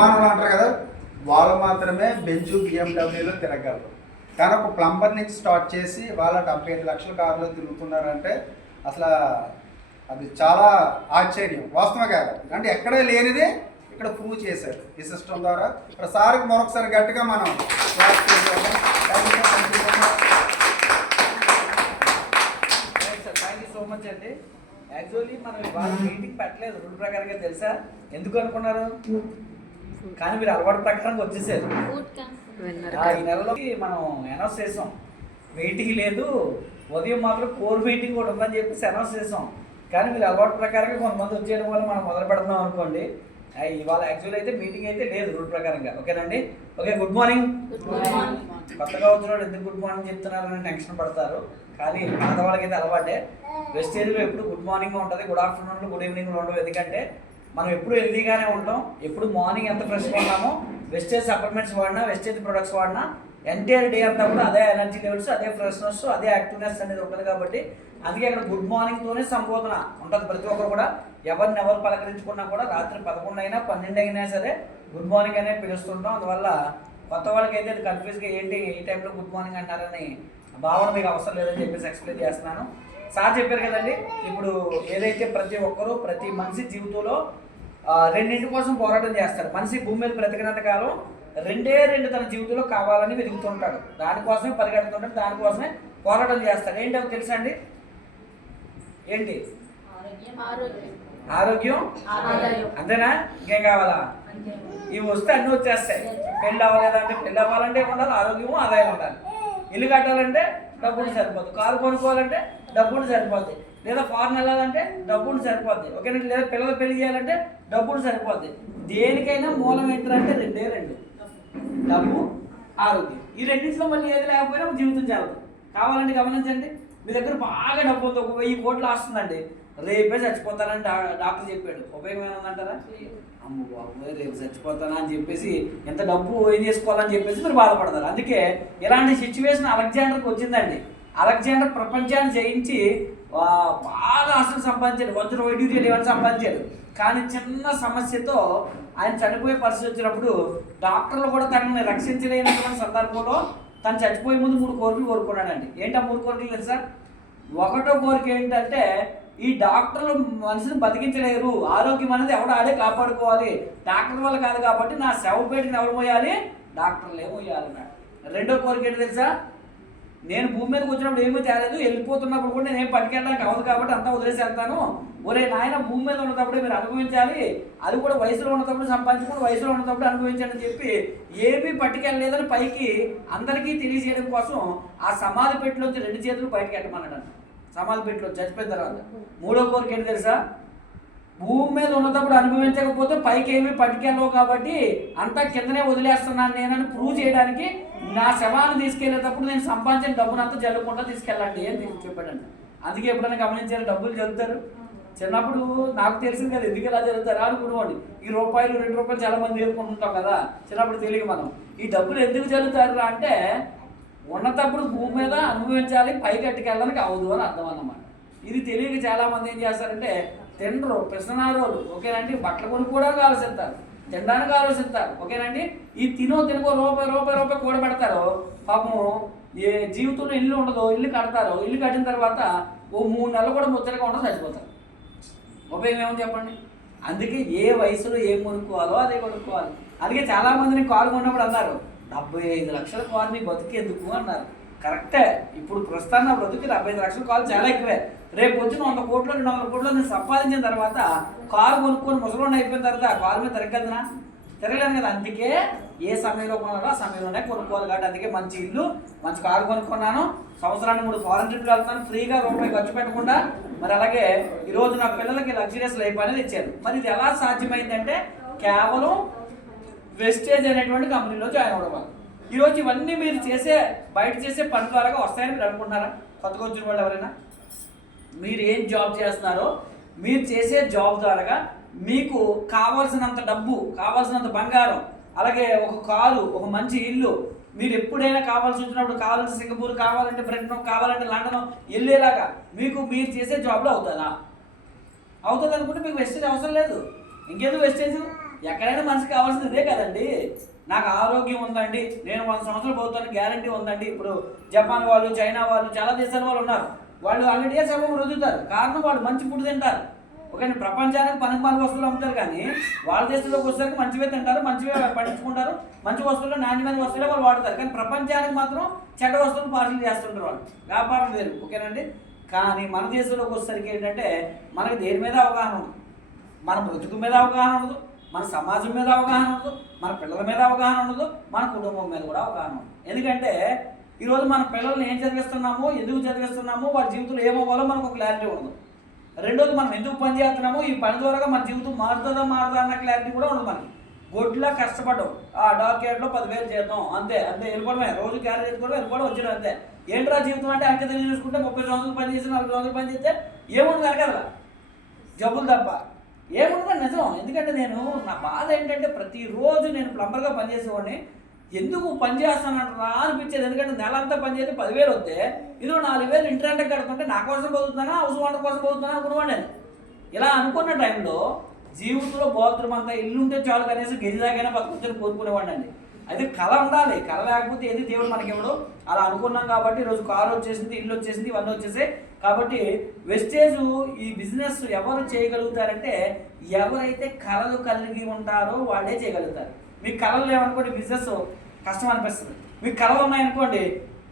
యజమానులు అంటారు కదా, వాళ్ళు మాత్రమే బెంజు బిఎండబ్ల్యూలో తిరగలరు. కానీ ఒక ప్లంబర్ నుంచి స్టార్ట్ చేసి వాళ్ళ 75 లక్షల కారులో తిరుగుతున్నారంటే అసలు అది చాలా ఆశ్చర్యం. వాస్తవం కాదు అంటే ఎక్కడే లేనిదే ఇక్కడ ప్రూవ్ చేశారు ఈ సిస్టమ్ ద్వారా. ఇక్కడ సార్కి మరొకసారి గట్టిగా మనం థ్యాంక్ యూ సో మచ్ అండి. యాక్చువల్లీ మనం ఇవాళ మీటింగ్ పెట్టలేదు రూల్ ప్రకారంగా, తెలుసా ఎందుకు అనుకున్నారు? కానీ మీరు అలవాటు ప్రకారంగా వచ్చేసారు. ఈ నెలలోకి మనం అనౌన్స్ చేసాం మీటింగ్ లేదు, ఉదయం మాత్రం కోర్ మీటింగ్ కూడా ఉందని చెప్పేసి అనౌన్స్ చేసాం. కానీ మీరు అలవాటు ప్రకారంగా కొంతమంది వచ్చేయడం వల్ల మనం మొదలు పెడుతున్నాం అనుకోండి. ఇవాళ యాక్చువల్ అయితే మీటింగ్ అయితే లేదు రూల్ ప్రకారంగా. ఓకేనండి? Okay, good morning. కొత్తగా వచ్చిన వాళ్ళు ఎందుకు గుడ్ మార్నింగ్ చెప్తున్నారని టెన్షన్ పడతారు, కానీ పాత వాళ్ళకైతే అలవాటే. వెస్టేజ్లో ఎప్పుడు గుడ్ మార్నింగ్ ఉంటుంది, గుడ్ ఆఫ్టర్నూన్లో గుడ్ ఈవినింగ్ ఉండవు. ఎందుకంటే మనం ఎప్పుడు హెల్దీగానే ఉంటాం. ఎప్పుడు మార్నింగ్ ఎంత ఫ్రెష్గా ఉన్నామో వెస్టేజ్ సప్లిమెంట్స్ వాడినా, వెస్టేజ్ ప్రొడక్ట్స్ వాడినా ఎంటైర్ డే అంతా కూడా అదే ఎనర్జీ లెవెల్స్, అదే ఫ్రెష్నెస్, అదే యాక్టివ్నెస్ అనేది ఉంటుంది. కాబట్టి అందుకే అక్కడ గుడ్ మార్నింగ్తోనే సంబోధన ఉంటుంది. ప్రతి ఒక్కరు కూడా ఎవరిని ఎవరు పలకరించుకున్నా కూడా రాత్రి 11 అయినా 12 అయినా సరే గుడ్ మార్నింగ్ అనేది పిలుస్తుంటాం. అందువల్ల కొత్త వాళ్ళకి అయితే అది కన్ఫ్యూజ్గా ఏంటి ఈ టైంలో గుడ్ మార్నింగ్ అంటారని భావన మీకు అవసరం లేదని చెప్పేసి ఎక్స్ప్లెయిన్ చేస్తున్నాను. సార్ చెప్పారు కదండి, ఇప్పుడు ఏదైతే ప్రతి ఒక్కరూ ప్రతి మనిషి జీవితంలో రెండింటి కోసం పోరాటం చేస్తారు. మనిషి భూమి మీద బ్రతికినంత కాలం రెండే రెండు తన జీవితంలో కావాలని వెతుకుతుంటాడు, దానికోసమే పరిగెడుతుంటాడు, దానికోసమే పోరాటం చేస్తాడు. ఏంటి అవి తెలుసా అండి? ఏంటి? ఆరోగ్యం, అంతేనా? ఇంకేం కావాలా? ఇవి వస్తే అన్నీ వచ్చేస్తాయి. పెళ్ళి అవ్వలేదంటే పెళ్ళి అవ్వాలంటే ఉండాలి, ఆరోగ్యము ఆదాయం ఉండాలి. ఇల్లు కట్టాలంటే డబ్బులు సరిపోద్ది, కారు కొనుక్కోవాలంటే డబ్బులు సరిపోద్ది, లేదా ఫారెన్ వెళ్ళాలంటే డబ్బులు సరిపోద్ది. ఓకేనండి? లేదా పిల్లలు పెళ్లి చేయాలంటే డబ్బులు సరిపోద్ది. దేనికైనా మూలం ఏంటంటే రెండే రెండు, డబ్బు, ఆరోగ్యం. ఈ రెండింటిలో మళ్ళీ ఏది లేకపోయినా జీవితం చాలదు. కావాలంటే గమనించండి, మీ దగ్గర బాగా డబ్బు ఉంది, 1000 కోట్లు వస్తుందండి, రేపే చచ్చిపోతానని డాక్టర్ చెప్పాడు, ఉపయోగం ఏముందంటారా? అమ్మ బాబు రేపు చచ్చిపోతానా అని చెప్పేసి ఎంత డబ్బు ఏం చేసుకోవాలని చెప్పేసి మీరు బాధపడతారు. అందుకే ఇలాంటి సిచ్యువేషన్ అలెగ్జాండర్కి వచ్చిందండి. అలెగ్జాండర్ ప్రపంచాన్ని జయించి బాగా ఆస్తులు సంపాదించాడు, వజ్ర వైడ్యూర్యాలు ఇవన్నీ సంపాదించాడు. కానీ చిన్న సమస్యతో ఆయన చనిపోయే పరిస్థితి వచ్చినప్పుడు డాక్టర్లు కూడా తనని రక్షించలేనటువంటి సందర్భంలో తను చచ్చిపోయే ముందు 3 కోరికలు కోరుకున్నాడండి. ఏంటి ఆ 3 కోరికలు తెలుసా? ఒకటో కోరిక ఏంటంటే, ఈ డాక్టర్లు మనిషిని బతికించలేరు, ఆరోగ్యం అనేది ఎవడు ఆడే కాపాడుకోవాలి, డాక్టర్ వల్ల కాదు కాబట్టి నా శవపేటని ఎవరు మోయాలి? డాక్టర్లు ఏమోయాలన్నాడు. రెండో కోరిక ఏంటి తెలుసా? నేను భూమి మీదకి వచ్చినప్పుడు ఏమీ తేలేదు, వెళ్ళిపోతున్నప్పుడు కూడా నేను పట్టుకెళ్ళడానికి అవ్వదు కాబట్టి అంతా వదిలేసి వెళ్తాను. ఒరే నాయన, భూమి మీద ఉన్నప్పుడే మీరు అనుభవించాలి, అది కూడా వయసులో ఉన్నప్పుడు సంపాదించుకుని వయసులో ఉన్నప్పుడు అనుభవించండి అని చెప్పి ఏమీ పట్టుకెళ్ళలేదని పైకి అందరికీ తెలియజేయడం కోసం ఆ సమాధి పెట్టిలోంచి 2 చేతులు బయటకు ఎట్టమన్నాడు. సమాధి పెట్టిలో చచ్చిపోయిన తర్వాత మూడో కోరిక ఏంటి తెలుసా? భూమి మీద ఉన్నప్పుడు అనుభవించకపోతే పైకి ఏమీ పట్టుకెళ్ళవు కాబట్టి అంతా కిందనే వదిలేస్తున్నాను నేనని ప్రూవ్ చేయడానికి నా శవాన్ని తీసుకెళ్లేటప్పుడు నేను సంపాదించిన డబ్బునంతా జల్లుకుంటా తీసుకెళ్ళండి అని చెప్పాడండి. అందుకే ఎప్పుడైనా గమనించారు, డబ్బులు జల్లుతారు. చిన్నప్పుడు నాకు తెలిసింది కదా ఎందుకు ఇలా జరుగుతారా అనుకునేవాడి. ఈ రూపాయలు 2 రూపాయలు చాలా మంది ఏరుకుంటుంటాం కదా, చిన్నప్పుడు తెలియదు మనం. ఈ డబ్బులు ఎందుకు జల్లుతారు అంటే ఉన్నప్పుడు భూమి మీద అనుభవించాలి, పైకి అట్టుకెళ్ళడానికి అవదు అని అర్థం అన్నమాట. ఇది తెలియక చాలా మంది ఏం చేస్తారంటే తినరు, పిసనారోలు. ఓకేనండి? బట్టలు కొనుక్కోవడానికి ఆలోచిస్తారు, తినడానికి ఆలోచిస్తారు. ఓకేనండి? ఈ తినుకో రూపాయి కూడబెడతారు. పాపం ఏ జీవితంలో ఇల్లు ఉండదు, ఇల్లు కడతారు, ఇల్లు కట్టిన తర్వాత ఓ 3 నెలలు కూడా ముచ్చటగా ఉండదు, చచ్చిపోతారు. ఉపయోగం ఏమని చెప్పండి? అందుకే ఏ వయసులో ఏం కొనుక్కోవాలో అదే కొనుక్కోవాలి. అందుకే చాలామందిని కారు కొన్నప్పుడు అన్నారు 75 లక్షల కారు నీ బతుకెందుకు అన్నారు. కరెక్టే, ఇప్పుడు ప్రస్తుతాన్ని నా బ్రతుకి 75 లక్షల కారు చాలా ఎక్కువే. రేపు వచ్చిన 100 కోట్లు 200 కోట్లు నేను సంపాదించిన తర్వాత కారు కొనుక్కొని ముసలోని అయిపోయిన తర్వాత ఆ కారు మీద తిరగలనా? తిరగలేను కదా. అందుకే ఏ సమయంలో కొనాలో ఆ సమయంలోనే కొనుక్కోవాలి. కాబట్టి అందుకే మంచి ఇల్లు, మంచి కారు కొనుక్కున్నాను, సంవత్సరానికి 3 ఫారెన్ ట్రిప్లు వెళ్తాను, ఫ్రీగా రూపాయి ఖర్చు పెట్టకుండా. మరి అలాగే ఈరోజు నా పిల్లలకి లగ్జరియస్ లైఫ్ అనేది ఇచ్చాను. మరి ఇది ఎలా సాధ్యమైందంటే కేవలం వెస్టేజ్ అనేటువంటి కంపెనీలో జాయిన్ అవ్వడం వల్ల. ఈరోజు ఇవన్నీ మీరు బయట చేసే పని ద్వారా వస్తాయని మీరు అనుకుంటున్నారా? కొత్తగా వచ్చిన వాళ్ళు ఎవరైనా మీరు ఏం జాబ్ చేస్తున్నారో మీరు చేసే జాబ్ ద్వారా మీకు కావాల్సినంత డబ్బు, కావాల్సినంత బంగారం, అలాగే ఒక కారు, ఒక మంచి ఇల్లు, మీరు ఎప్పుడైనా కావాల్సి వచ్చినప్పుడు కావాలంటే సింగపూర్, కావాలంటే బ్రిటన్, కావాలంటే లండన్ వెళ్ళేలాగా మీకు మీరు చేసే జాబ్లో అవుతుందా? అవుతుంది అనుకుంటే మీకు వెస్టేజ్ అవసరం లేదు. ఇంకేదో వెస్టేజ్ ఎక్కడైనా మనిషికి కావాల్సింది ఇదే కదండి. నాకు ఆరోగ్యం ఉందండి, నేను 100 సంవత్సరాలు పోతాను గ్యారంటీ ఉందండి. ఇప్పుడు జపాన్ వాళ్ళు, చైనా వాళ్ళు, చాలా దేశాల వాళ్ళు ఉన్నారు. వాళ్ళు 100 ఇయర్స్ అవ్వ రుద్దుతారు. కారణం వాళ్ళు మంచి ఫుడ్ తింటారు. ఓకే, ప్రపంచానికి పనికిమాలిన వస్తువులు అమ్ముతారు, కానీ వాళ్ళ దేశంలోకి వచ్చేసరికి మంచివే తింటారు, మంచివే పండించుకుంటారు, మంచి వస్తువులు, నాణ్యమైన వస్తువులే వాళ్ళు వాడతారు. కానీ ప్రపంచానికి మాత్రం చెడ్డ వస్తువులు పార్సల్ చేస్తుంటారు వాళ్ళు. వ్యాపారం వేరు, ఓకేనండి. కానీ మన దేశంలోకి వచ్చేసరికి ఏంటంటే మనకి దేని మీద అవగాహన ఉండదు, మన బ్రతుకు మీద అవగాహన ఉండదు, మన సమాజం మీద అవగాహన ఉండదు, మన పిల్లల మీద అవగాహన ఉండదు, మన కుటుంబం మీద కూడా అవగాహన ఉండదు. ఎందుకంటే ఈరోజు మన పిల్లల్ని ఏం చదివిస్తున్నామో, ఎందుకు చదివిస్తున్నామో, వాళ్ళ జీవితంలో ఏమవ్వాలో మనకు ఒక క్లారిటీ ఉండదు. రెండోది, మనం ఎందుకు పని చేస్తున్నామో, ఈ పని ద్వారా మన జీవితం మారుతుందా అన్న క్లారిటీ కూడా ఉండదు మనకి. గొడ్లా కష్టపడ్డాం, ఆ డాక్యార్డ్లో 10,000 చేద్దాం, అంతే అంతే వెళ్ళిపోవడమే, రోజు క్యారీ చేసుకోవడం, వెళ్ళిపోవడం, వచ్చేయడం, అంతే. ఏంట్రా జీవితం అంటే అంకె తెలియ చూసుకుంటే 30 సంవత్సరాలు పని చేసి 40 సంవత్సరాలు పని చేస్తే ఏముండదు వెనకదా, జబ్బులు తప్ప ఏముండదు. నిజం. ఎందుకంటే నా బాధ ఏంటంటే ప్రతిరోజు నేను ప్లంబర్గా పనిచేసేవాడిని, ఎందుకు పని చేస్తానంటారా అనిపించేది. ఎందుకంటే నెలంతా పని చేస్తే 10,000 వస్తే ఇదో 4,000 ఇంటర్నెట్ కడుతుంటే నా కోసం పోతున్నానా, హౌస్ ఓనర్ కోసం పోతున్నానా అనుకునేవాడిని. ఇలా అనుకున్న టైంలో జీవితంలో బాత్రూమ్ అంతా ఇల్లు ఉంటే చాలు, కనీసం గెజిదాకైనా బతుకుని కోరుకునేవాడిని అండి. అది కళ ఉండాలి, కళ లేకపోతే ఏది దేవుడు మనకి ఇవ్వడు. అలా అనుకున్నాం కాబట్టి ఈరోజు కారు వచ్చేసింది, ఇల్లు వచ్చేసింది, ఇవన్నీ వచ్చేసాయి. కాబట్టి వెస్టేజ్ ఈ బిజినెస్ ఎవరు చేయగలుగుతారంటే ఎవరైతే కళలు కలిగి ఉంటారో వాళ్ళే చేయగలుగుతారు. మీకు కళలు లేవనుకోండి బిజినెస్ కష్టం అనిపిస్తుంది. మీకు కళలు ఉన్నాయనుకోండి,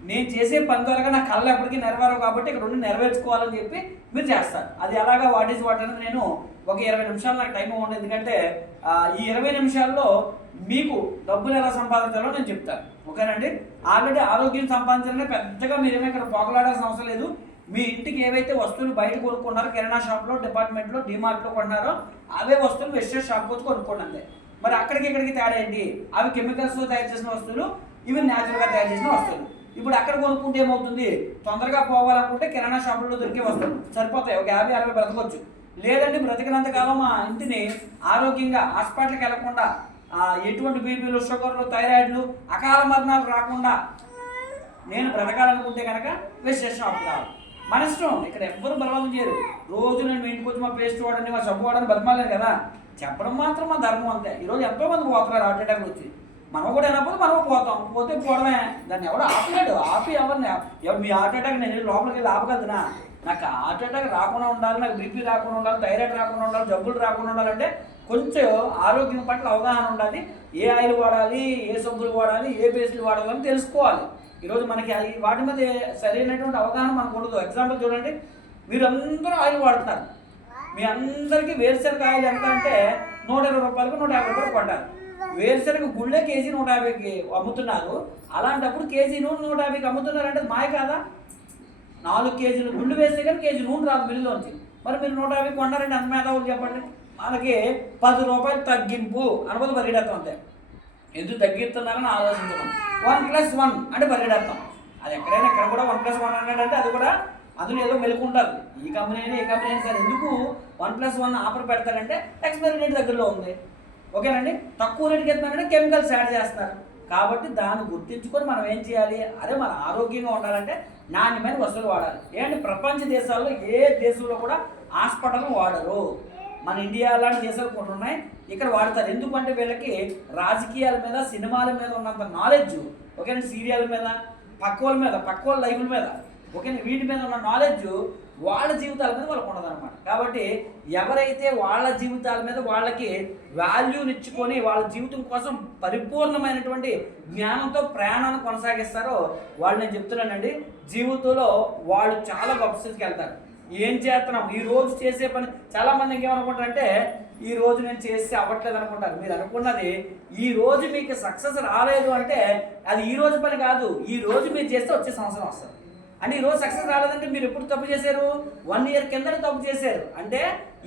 నేను చేసే పని ద్వారా నా కళలు ఎప్పటికీ నెరవేరవు కాబట్టి ఇక్కడ ఉండి నెరవేర్చుకోవాలని చెప్పి మీరు చేస్తారు. అది ఎలాగా వాట్ ఈజ్ వాట్ అనేది నేను ఒక 20 నిమిషాలు నాకు టైం ఇవ్వండి. ఎందుకంటే ఈ 20 నిమిషాల్లో మీకు డబ్బులు ఎలా సంపాదించాలో నేను చెప్తాను, ఓకేనండి. ఆల్రెడీ ఆరోగ్యం సంపాదించాలంటే పెద్దగా మీరేమో ఇక్కడ పోగలాడాల్సిన అవసరం లేదు. మీ ఇంటికి ఏవైతే వస్తువులు బయట కొనుక్కున్నారో, కిరాణా షాప్లో, డిపార్ట్మెంట్లో, డిమార్ట్లో కొన్నారో అవే వస్తువులు వెస్టేజ్ షాప్కి వచ్చి కొనుక్కోండి, అంతే. మరి అక్కడికి ఇక్కడికి తేడా ఏంటి? అవి కెమికల్స్తో తయారు చేసిన వస్తువులు, ఇవి న్యాచురల్గా తయారు చేసిన వస్తువులు. ఇప్పుడు అక్కడ కొనుక్కుంటే ఏమవుతుంది, తొందరగా పోవాలనుకుంటే కిరాణా షాపుల్లో దొరికే వస్తువులు సరిపోతాయి, ఒక 50-60 బ్రతకొచ్చు. లేదంటే బ్రతికినంతకాలం మా ఇంటిని ఆరోగ్యంగా హాస్పిటల్కి వెళ్లకుండా, ఎటువంటి బీపీలు, షుగర్లు, థైరాయిడ్లు, అకాల మరణాలు రాకుండా నేను బ్రతకాలనుకుంటే కనుక వెస్టేజ్ షాప్ కావాలి. మన ఇష్టం, ఇక్కడ ఎవ్వరు బలవంతం చేయరు. రోజు నేను మీ ఇంటికి వచ్చి మా పేస్ట్ వాడండి, మా సబ్బు వాడని బతిమాలేదు కదా, చెప్పడం మాత్రం మా ధర్మం, అంతే. ఈరోజు ఎంతోమంది పోతున్నారు హార్ట్ అటాక్ వచ్చి, మనం కూడా అయినప్పుడు మనం పోతాం, పోతే పోవడమే. దాన్ని ఎవడు ఆపలేడు. ఆపి ఎవరిని మీ హార్ట్ అటాక్ నేను లోపలికి వెళ్ళి ఆపగలదునా? నాకు హార్ట్ అటాక్ రాకుండా ఉండాలి, నాకు బీపీ రాకుండా ఉండాలి, థైరాయిడ్ రాకుండా ఉండాలి, జబ్బులు రాకుండా ఉండాలంటే కొంచెం ఆరోగ్యం పట్ల అవగాహన ఉండాలి. ఏ ఆయిల్ వాడాలి, ఏ సబ్బులు వాడాలి, ఏ పేస్టులు వాడాలని తెలుసుకోవాలి. ఈరోజు మనకి వాటి మీద సరైనటువంటి అవగాహన మనకు ఉండదు. ఎగ్జాంపుల్ చూడండి, మీరు అందరూ ఆయిల్ వాడుతున్నారు, మీ అందరికీ వేరుశనగ ఆయిల్ ఎంత అంటే 120 రూపాయలకు 150 రూపాయలు కొంటారు. వేరుశనగ గుళ్ళే కేజీ 150కి అమ్ముతున్నారు. అలాంటప్పుడు కేజీ నూనె 150కి అమ్ముతున్నారు అంటే మాయ కాదా? 4 కేజీలు గుళ్ళు వేస్తే కానీ కేజీ నూనె రాదు మిల్లులోంచి. మరి మీరు 150 కొన్నారంటే అంత మేధావులు చెప్పండి. మనకి 10 రూపాయలు తగ్గింపు అనుకోదు పరిగెడతాం, అంతే. ఎందుకు తగ్గిస్తున్నారని ఆలోచించడం. 1+1 అంటే పరిగెడతాం. అది ఎక్కడైనా ఇక్కడ కూడా 1+1 అన్నాడంటే అది కూడా అందులో ఏదో మెలుకుంటారు. ఈ కంపెనీ అయినా ఏ కంపెనీ అయినా సరే ఎందుకు 1+1 ఆఫర్ పెడతారంటే ఎక్స్పైరీ డేట్ దగ్గరలో ఉంది, ఓకేనండి. తక్కువ రేటుకి ఎత్తున్నారంటే కెమికల్స్ యాడ్ చేస్తారు. కాబట్టి దాన్ని గుర్తించుకొని మనం ఏం చేయాలి, అదే మన ఆరోగ్యంగా ఉండాలంటే నాణ్యమైన వస్తువులు వాడాలి. ఏంటంటే ప్రపంచ దేశాల్లో ఏ దేశంలో కూడా హాస్పిటల్ వాడరు. మన ఇండియా లాంటి దేశాలు కొన్ని ఉన్నాయి, ఇక్కడ వాడతారు. ఎందుకంటే వీళ్ళకి రాజకీయాల మీద, సినిమాల మీద ఉన్నంత నాలెడ్జ్, ఓకేనా, సీరియల్ మీద, పక్క వాళ్ళ లైఫ్ల మీద, ఓకేనా, వీటి మీద ఉన్న నాలెడ్జ్ వాళ్ళ జీవితాల మీద వాళ్ళకు ఉండదన్నమాట. కాబట్టి ఎవరైతే వాళ్ళ జీవితాల మీద వాళ్ళకి వాల్యూనిచ్చుకొని వాళ్ళ జీవితం కోసం పరిపూర్ణమైనటువంటి జ్ఞానంతో ప్రయాణాన్ని కొనసాగిస్తారో వాళ్ళు, నేను చెప్తున్నానండి, జీవితంలో వాళ్ళు చాలా గొప్ప స్థితికి వెళ్తారు. ఏం చేస్తున్నాం, ఈ రోజు చేసే పని, చాలామంది ఇంకేమనుకుంటారంటే ఈ రోజు నేను చేస్తే అవ్వట్లేదు అనుకుంటారు. మీరు అనుకున్నది ఈ రోజు మీకు సక్సెస్ రాలేదు అంటే అది ఈ రోజు పని కాదు, ఈ రోజు మీరు చేస్తే వచ్చే సంవత్సరం వస్తుంది. అంటే ఈరోజు సక్సెస్ రాలేదంటే మీరు ఎప్పుడు తప్పు చేశారు? 1 ఇయర్ కింద తప్పు చేశారు. అంటే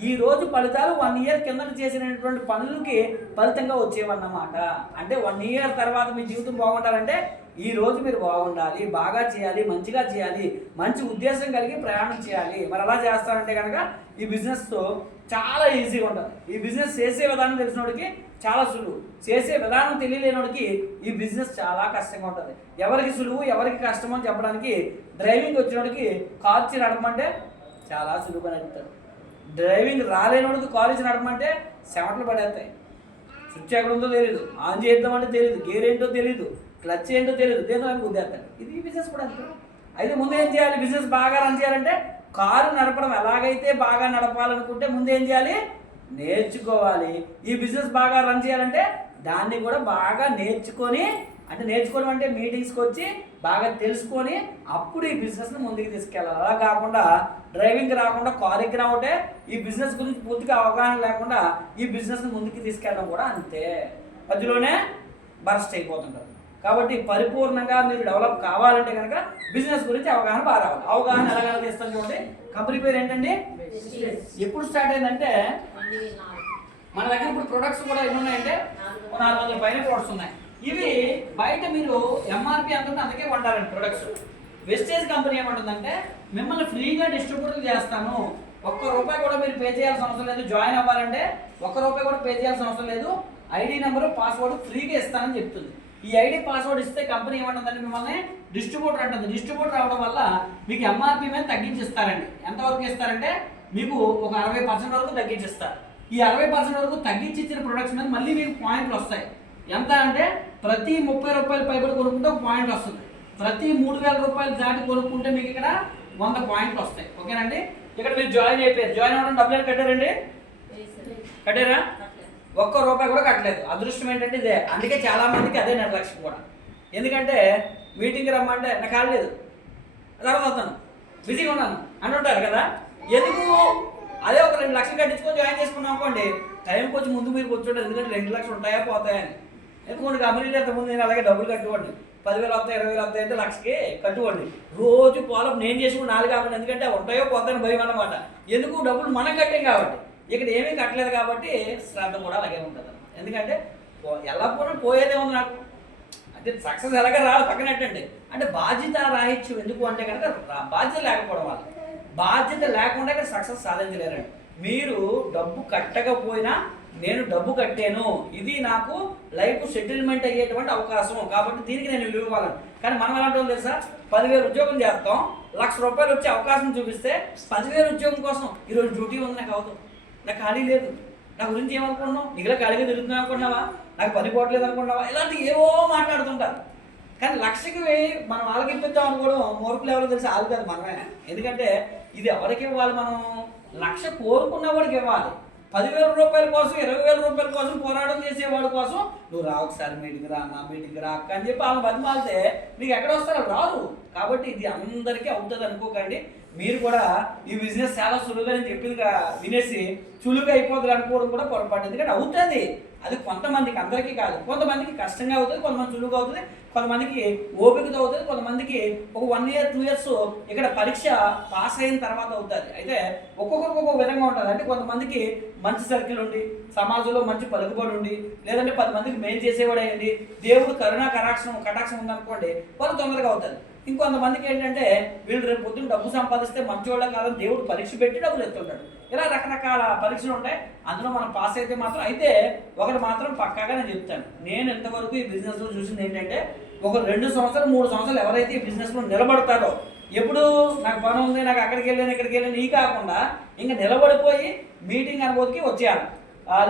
ఈ రోజు ఫలితాలు 1 ఇయర్ కింద చేసినటువంటి పనులకి ఫలితంగా వచ్చేవన్నమాట. అంటే 1 ఇయర్ తర్వాత మీ జీవితం బాగుండాలంటే ఈ రోజు మీరు బాగుండాలి, బాగా చేయాలి, మంచిగా చేయాలి, మంచి ఉద్దేశం కలిగి ప్రయాణం చేయాలి. మరి అలా చేస్తారంటే కనుక ఈ బిజినెస్ చాలా ఈజీగా ఉంటుంది. ఈ బిజినెస్ చేసే విధానం తెలిసినోడికి చాలా సులువు, చేసే విధానం తెలియలేనోడికి ఈ బిజినెస్ చాలా కష్టంగా ఉంటుంది. ఎవరికి సులువు ఎవరికి కష్టం అని చెప్పడానికి, డ్రైవింగ్ వచ్చినోడికి కారు ఇచ్చి నడపమంటే చాలా సులువుగా నడుపుతాడు. డ్రైవింగ్ రాలేనోడికి కారు ఇచ్చి నడపమంటే చెమటలు పడేస్తాయి. స్విచ్ ఎక్కడ ఉందో తెలియదు, ఆన్ చేద్దామంటే తెలియదు, గేర్ ఏంటో తెలియదు, క్లచ్ ఏంటో తెలియదు, దేని అని గుద్దేస్తాడు. ఇది బిజినెస్ కూడా అంతే. అయితే ముందు ఏం చేయాలి? బిజినెస్ బాగా రన్ చేయాలంటే కారు నడపడం ఎలాగైతే బాగా నడపాలనుకుంటే ముందు ఏం చేయాలి? నేర్చుకోవాలి. ఈ బిజినెస్ బాగా రన్ చేయాలంటే దాన్ని కూడా బాగా నేర్చుకొని, అంటే నేర్చుకోవడం అంటే మీటింగ్స్కి వచ్చి బాగా తెలుసుకొని అప్పుడు ఈ బిజినెస్ని ముందుకు తీసుకెళ్ళాలి. అలా కాకుండా డ్రైవింగ్ రాకుండా కారు ఎక్కినా ఒకటే, ఈ బిజినెస్ గురించి పూర్తిగా అవగాహన లేకుండా ఈ బిజినెస్ని ముందుకు తీసుకెళ్ళడం కూడా అంతే, మధ్యలోనే బరస్ట్ అయిపోతుంటారు. కాబట్టి పరిపూర్ణంగా మీరు డెవలప్ కావాలంటే కనుక బిజినెస్ గురించి అవగాహన బాగా రావాలి. అవగాహన ఎలాగ తీస్తాను చూడండి. కంపెనీ పేరు ఏంటండి? ఎప్పుడు స్టార్ట్ అయిందంటే మన దగ్గర ఇప్పుడు ప్రొడక్ట్స్ కూడా ఎన్ని ఉన్నాయంటే 400 పైన ప్రొడక్ట్స్ ఉన్నాయి. ఇవి బయట మీరు ఎంఆర్పి అంత అందుకే కొంటారండి ప్రొడక్ట్స్. వెస్టేజ్ కంపెనీ ఏమంటుందంటే మిమ్మల్ని ఫ్రీగా డిస్ట్రిబ్యూటర్ చేస్తాను, ₹1 కూడా మీరు పే చేయాల్సిన అవసరం లేదు. జాయిన్ అవ్వాలంటే ₹1 కూడా పే చేయాల్సిన అవసరం లేదు, ఐడి నెంబరు పాస్వర్డ్ ఫ్రీగా ఇస్తానని చెప్తుంది. ఈ ఐడి పాస్వర్డ్ ఇస్తే కంపెనీ ఏమంటుందంటే మిమ్మల్ని డిస్ట్రిబ్యూటర్ అంటుంది. డిస్ట్రిబ్యూటర్ అవడం వల్ల మీకు ఎంఆర్పి మీద తగ్గించిస్తారండి. ఎంతవరకు ఇస్తారంటే మీకు ఒక 60% వరకు తగ్గించిస్తారు. ఈ 60% వరకు తగ్గించిన ప్రొడక్ట్స్ మీద మళ్ళీ మీకు పాయింట్లు వస్తాయి. ఎంత అంటే ప్రతి ₹30 పైబడి కొనుక్కుంటే ఒక పాయింట్ వస్తుంది. ప్రతి ₹3000 దాటి కొనుక్కుంటే మీకు ఇక్కడ 100 పాయింట్లు వస్తాయి. ఓకేనండి. ఇక్కడ మీరు జాయిన్ అయిపోయారు. జాయిన్ అవ్వడం డబ్బులు కట్టారండి? కట్టారా? ₹1 కూడా కట్టలేదు. అదృష్టం ఏంటంటే ఇదే. అందుకే చాలా మందికి అదే నిర్లక్ష్యం కూడా. ఎందుకంటే మీటింగ్కి రమ్మంటే నాకు కాలేదు, తర్వాత వస్తాను, బిజీగా ఉన్నాను అంటుంటారు కదా. ఎందుకు? అదే ఒక 2 లక్షలు కట్టించుకొని జాయిన్ చేసుకున్నాం అనుకోండి, టైంకి వచ్చి ముందు మీరు కూర్చోండి. ఎందుకంటే 2 లక్షలు ఉంటాయా పోతాయని. ఎందుకంటే కంపెనీలు ఎంతమంది నేను అలాగే డబ్బులు కట్టుకోండి, 10,000 వస్తాయి, 20,000 వస్తాయి అంటే లక్షకి కట్టుకోండి. రోజు ఫాలో నేను చేసుకుని 4 కాకుండా, ఎందుకంటే ఉంటాయో పోతాయని భయం అన్నమాట. ఎందుకు? డబ్బులు మనం కట్టాం కాబట్టి. ఇక్కడ ఏమీ కట్టలేదు కాబట్టి శ్రద్ధ కూడా అలాగే ఉంటుంది. ఎందుకంటే ఎలా పోయేదే ఉంది నాకు, అంటే సక్సెస్ ఎలాగ రాదు పక్కనట్టండి. అంటే బాధ్యత రాహిత్యం ఎందుకు అంటే కనుక బాధ్యత లేకపోవడం వల్ల. బాధ్యత లేకుండా ఇక్కడ సక్సెస్ సాధించలేరండి. మీరు డబ్బు కట్టకపోయినా నేను డబ్బు కట్టాను, ఇది నాకు లైఫ్ సెటిల్మెంట్ అయ్యేటువంటి అవకాశం కాబట్టి దీనికి నేను విలువ ఇవ్వాలను. కానీ మనం ఎలాంటి వాళ్ళు తెలుసా? 10,000 ఉద్యోగం చేస్తాం, ₹1,00,000 వచ్చే అవకాశం చూపిస్తే 10,000 ఉద్యోగం కోసం ఈరోజు డ్యూటీ ఉంది, నాకు అవుతాం, నాకు ఖాళీ లేదు, నా గురించి ఏమనుకున్నావు, నీకులా ఖాళీగా తిరుగుతున్నావు అనుకున్నావా, నాకు పని పోవట్లేదు అనుకున్నావా, ఇలాంటి ఏవో మాట్లాడుతుంటారు. కానీ లక్షకి మనం వాళ్ళకి ఇప్పిద్దాం అనుకోవడం మూర్ఖులు ఎవరో తెలిసి వాళ్ళు కాదు, మనమే. ఎందుకంటే ఇది ఎవరికి ఇవ్వాలి? మనం 1,00,000 కోరుకున్న వాడికి ఇవ్వాలి. ₹10,000 కోసం, ₹20,000 కోసం పోరాటం చేసేవాడి కోసం నువ్వు రా ఒకసారి మీటింగ్ రా, నా మీటింగ్ రా అక్క అని చెప్పి వాళ్ళని బతిమాలితే నీకు ఎక్కడ వస్తారో రాదు. కాబట్టి ఇది అందరికీ అవుతుంది అనుకోకండి. మీరు కూడా ఈ బిజినెస్ చాలా సులువుగా నేను చెప్పింది వినేసి చులుగా అయిపోతుంది అనుకోవడం కూడా పొరపాటు. ఎందుకంటే అవుతుంది, అది కొంతమందికి, అందరికీ కాదు. కొంతమందికి కష్టంగా అవుతుంది, కొంతమంది సులువుగా అవుతుంది, కొంతమందికి ఓపికతో అవుతుంది, కొంతమందికి ఒక 1 year 2 years ఇక్కడ పరీక్ష పాస్ అయిన తర్వాత అవుతుంది. అయితే ఒక్కొక్కరికి ఒక్కొక్క విధంగా ఉంటుంది. అంటే కొంతమందికి మంచి సర్కిల్ ఉండి, సమాజంలో మంచి పలుకుబడి ఉండి, లేదంటే 10 మందికి మేలు చేసేవాడు అయ్యండి, దేవుడు కరుణా కటాక్షం ఉందనుకోండి, వాళ్ళు తొందరగా అవుతుంది. ఇంకొంతమందికి ఏంటంటే వీళ్ళు రేపు పొద్దున్న డబ్బు సంపాదిస్తే మంచివాళ్ళ కాదని దేవుడు పరీక్ష పెట్టి డబ్బులు ఎత్తుంటాడు. ఇలా రకరకాల పరీక్షలు ఉంటాయి. అందులో మనం పాస్ అయితే మాత్రం, అయితే ఒకటి మాత్రం పక్కాగా నేను చెప్తాను. నేను ఎంతవరకు ఈ బిజినెస్లో చూసింది ఏంటంటే ఒక 2 సంవత్సరాలు 3 సంవత్సరాలు ఎవరైతే ఈ బిజినెస్లో నిలబడతారో, ఎప్పుడు నాకు పని ఉంది, నాకు అక్కడికి వెళ్ళాను ఇక్కడికి వెళ్ళాను ఈ కాకుండా ఇంకా నిలబడిపోయి మీటింగ్ అనుభూతికి వచ్చేయాలి,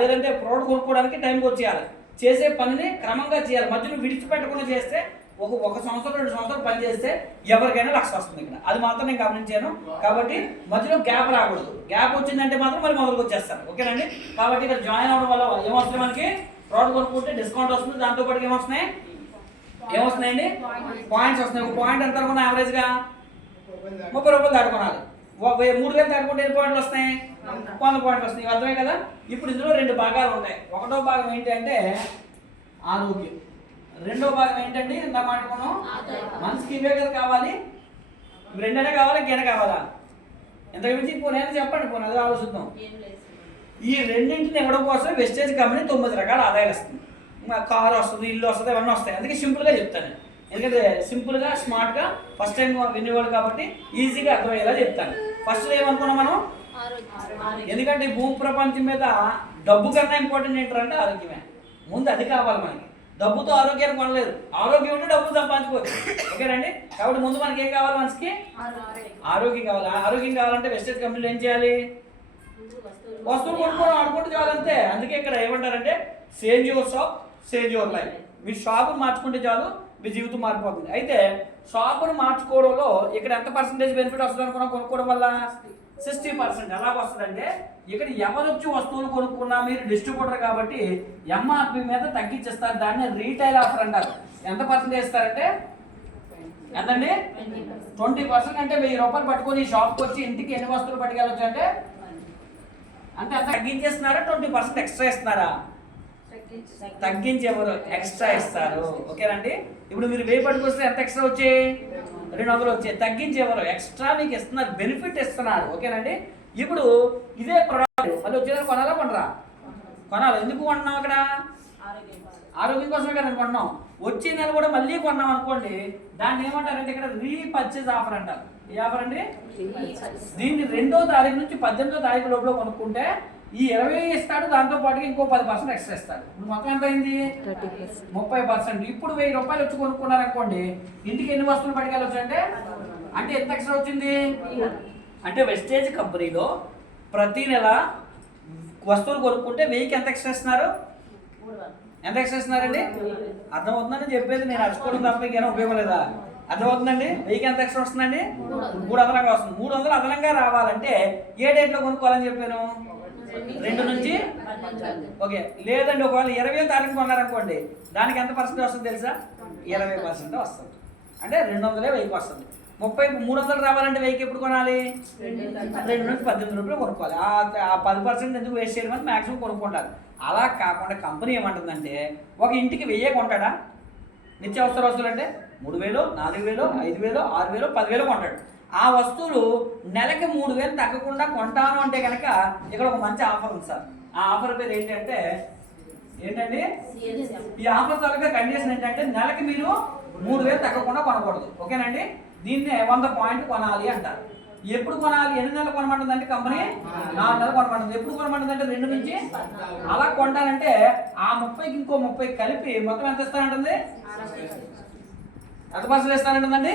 లేదంటే ప్రోడక్ట్ కొనుక్కోవడానికి టైంకి వచ్చేయాలి, చేసే పనిని క్రమంగా చేయాలి. మధ్యలో విడిచిపెట్టకుండా చేస్తే ఒక సంవత్సరం 2 సంవత్సరాలు పని చేస్తే ఎవరికైనా లక్ష వస్తుంది ఇక్కడ. అది మాత్రం నేను గమనించాను. కాబట్టి మధ్యలో గ్యాప్ రాకూడదు. గ్యాప్ వచ్చిందంటే మాత్రం మరి మొదలుకు వచ్చేస్తాను. ఓకేనండి. కాబట్టి ఇక్కడ జాయిన్ అవ్వడం వల్ల ఏమొస్తుంది? మనకి ప్రోడక్ట్ కొనుక్కుంటే డిస్కౌంట్ వస్తుంది, దాంతోపాటు ఏమొస్తున్నాయండి? పాయింట్స్ వస్తున్నాయి. ఒక పాయింట్ ఎంత అనుకున్నా యావరేజ్గా ₹30 దాటుకోనాలి. 3,000 దాటుకుంటే ఎన్ని పాయింట్లు వస్తాయి? 100 పాయింట్లు వస్తాయి. అర్థమే కదా. ఇప్పుడు ఇందులో 2 భాగాలు ఉంటాయి. ఒకటో భాగం ఏంటి అంటే ఆరోగ్యం, రెండో భాగం ఏంటండి ఇంత మాట్లాడుకున్నాం మనసుకి ఇవే కదా కావాలి. రెండనే కావాలా, ఇంకేనా కావాలా? ఎంతకు మించి పోనీ చెప్పండి, పోనీ అది ఆలోచిద్దాం. ఈ రెండింటిని ఇవ్వడం కోసం వెస్టేజ్ కంపెనీ 9 రకాల ఆదాయాలు వస్తుంది. కారు వస్తుంది, ఇల్లు వస్తుంది, అవన్నీ వస్తాయి. అందుకే సింపుల్గా చెప్తాను. ఎందుకంటే సింపుల్గా స్మార్ట్గా ఫస్ట్ టైం వినేవాళ్ళు కాబట్టి ఈజీగా అర్థమయ్యేలా చెప్తాను. ఫస్ట్ ఏమనుకున్నాం మనం? ఎందుకంటే ఈ భూమి ప్రపంచం మీద డబ్బు కన్నా ఇంపార్టెంట్ ఏంటంటే ఆరోగ్యమే. ముందు అది కావాలి మనకి. డబ్బుతో ఆరోగ్యాన్ని కొనలేదు, ఆరోగ్యం ఉంటే డబ్బు సంపాదించుకోవచ్చు. ఓకేనండి. కాబట్టి ముందు మనకి ఏం కావాలి? మనకి ఆరోగ్యం కావాలి. ఆరోగ్యం కావాలంటే వెస్టేజ్ కంపెనీలు ఏం చేయాలి? వస్తువులు కొనుక్కోవడం ఆడుకుంటూ చాలు అంతే. అందుకే ఇక్కడ ఏమంటారంటే change your shop change your life. మీ షాపును మార్చుకుంటే చాలు మీ జీవితం మారిపోతుంది. అయితే షాపును మార్చుకోవడంలో ఇక్కడ ఎంత పర్సెంటేజ్ బెనిఫిట్ వస్తుంది అనుకున్నా కొనుక్కోవడం వల్ల 60%. ఎలాగ వస్తుందంటే ఇక్కడ ఎవరు వచ్చి వస్తువులు కొనుక్కున్నా మీరు డిస్ట్రిబ్యూటర్ కాబట్టి ఎంఆర్పి మీద తగ్గించేస్తారు. దాన్ని రీటైల్ ఆఫర్ అంటారు. ఎంత పర్సెంటేజ్ ఇస్తారంటే ఎంతండి 20%. అంటే 1000 రూపాయలు పట్టుకొని షాప్కి వచ్చి ఇంటికి ఎన్ని వస్తువులు పట్టుకెళ్ళొచ్చు అంటే అంత తగ్గించేస్తున్నారా 20% ఎక్స్ట్రా ఇస్తున్నారా? తగ్గించి ఎవరు ఎక్స్ట్రా ఇస్తారు. ఓకేనండి. ఇప్పుడు మీరు 1000 పట్టుకొస్తే ఎంత ఎక్స్ట్రా వచ్చాయి? 200 వచ్చాయి. తగ్గించి ఎవరు ఎక్స్ట్రా మీకు ఇస్తున్నారు, బెనిఫిట్ ఇస్తున్నారు. ఓకేనండి. ఇప్పుడు ఇదే ప్రోడక్ట్ మళ్ళీ వచ్చేదాన్ని కొనాలా కొనరా? కొనాలి. ఎందుకు కొన్నాం? అక్కడ ఆరోగ్యం కోసమే కదా కొన్నాం. వచ్చే నెల కూడా మళ్ళీ కొన్నాం అనుకోండి, దాన్ని ఏమంటారంటే ఇక్కడ రీపర్చేజ్ ఆఫర్ అంటారు. ఏ ఆఫర్ అండి? దీన్ని 2వ తారీఖు నుంచి 18వ తారీఖు లోపల కొనుక్కుంటే ఈ 20 ఇస్తాడు, దాంతో పాటుగా ఇంకో 10% ఎక్స్ట్రా ఇస్తాడు. మొత్తం ఎంత అయింది? 30%. ఇప్పుడు 1000 రూపాయలు వచ్చి కొనుక్కున్నారనుకోండి, ఇంటికి ఎన్ని వస్తువులు పట్టుకెళ్ళొచ్చు అంటే ఎంత ఎక్స్ట్రా వచ్చింది? అంటే వెస్టేజ్ కంపెనీలో ప్రతి నెల వస్తువులు కొనుక్కుంటే 1000కి ఎంత ఎక్స్ట్రా ఇస్తున్నారు? ఎంత ఎక్స్ట్రా ఇస్తున్నారండి? అర్థమవుతుందని చెప్పేది. నేను అరుచుకోవడం తప్ప ఇంకేనా ఉపయోగం లేదా? అర్థమవుతుందండి. 1000కి ఎంత ఎక్స్ట్రా వస్తుందండి? 300 వస్తుంది. 300 అదనంగా రావాలంటే ఏ డేట్లో కొనుక్కోవాలని చెప్పాను? 2 నుంచి. ఓకే. లేదండి ఒకవేళ 20వ తారీఖు కొన్నారనుకోండి, దానికి ఎంత పర్సెంట్ వస్తుంది తెలుసా? 20% వస్తుంది. అంటే 200 1000కి వస్తుంది. 300 రావాలంటే 1000కి ఎప్పుడు కొనాలి? 2 నుంచి 18 రూపాయలు కొనుక్కోవాలి. ఆ 10% ఎందుకు వేస్ట్ చేయడం అని మ్యాక్సిమం కొనుక్కుంటారు. అలా కాకుండా కంపెనీ ఏమంటుందంటే ఒక ఇంటికి 1000 కొంటాడా? నిత్యావసర వస్తువులు అంటే 3000, 4000, 5000, 6000, 10000 కొంటాడు. ఆ వస్తువులు నెలకి 3000 తగ్గకుండా కొంటాను అంటే కనుక ఇక్కడ ఒక మంచి ఆఫర్ ఉంది సార్. ఆ ఆఫర్ పేరు ఏంటండి? ఈ ఆఫర్ తాలూకా కండిషన్ ఏంటంటే నెలకి మీరు 3000 తగ్గకుండా కొనకూడదు. ఓకేనండి. దీన్నే 100 పాయింట్ కొనాలి అంటారు. ఎప్పుడు కొనాలి? ఎన్ని నెలలు కొనమంటుంది అంటే కంపెనీ 4 నెలలు కొనమంటుంది. ఎప్పుడు కొనమంటుంది అంటే 2 నుంచి. అలా కొంటానంటే ఆ 30కి ఇంకో 30 కలిపి మొత్తం ఎంత ఇస్తానంటుంది? ఎంత పర్సెంట్ ఇస్తానంటుందండి?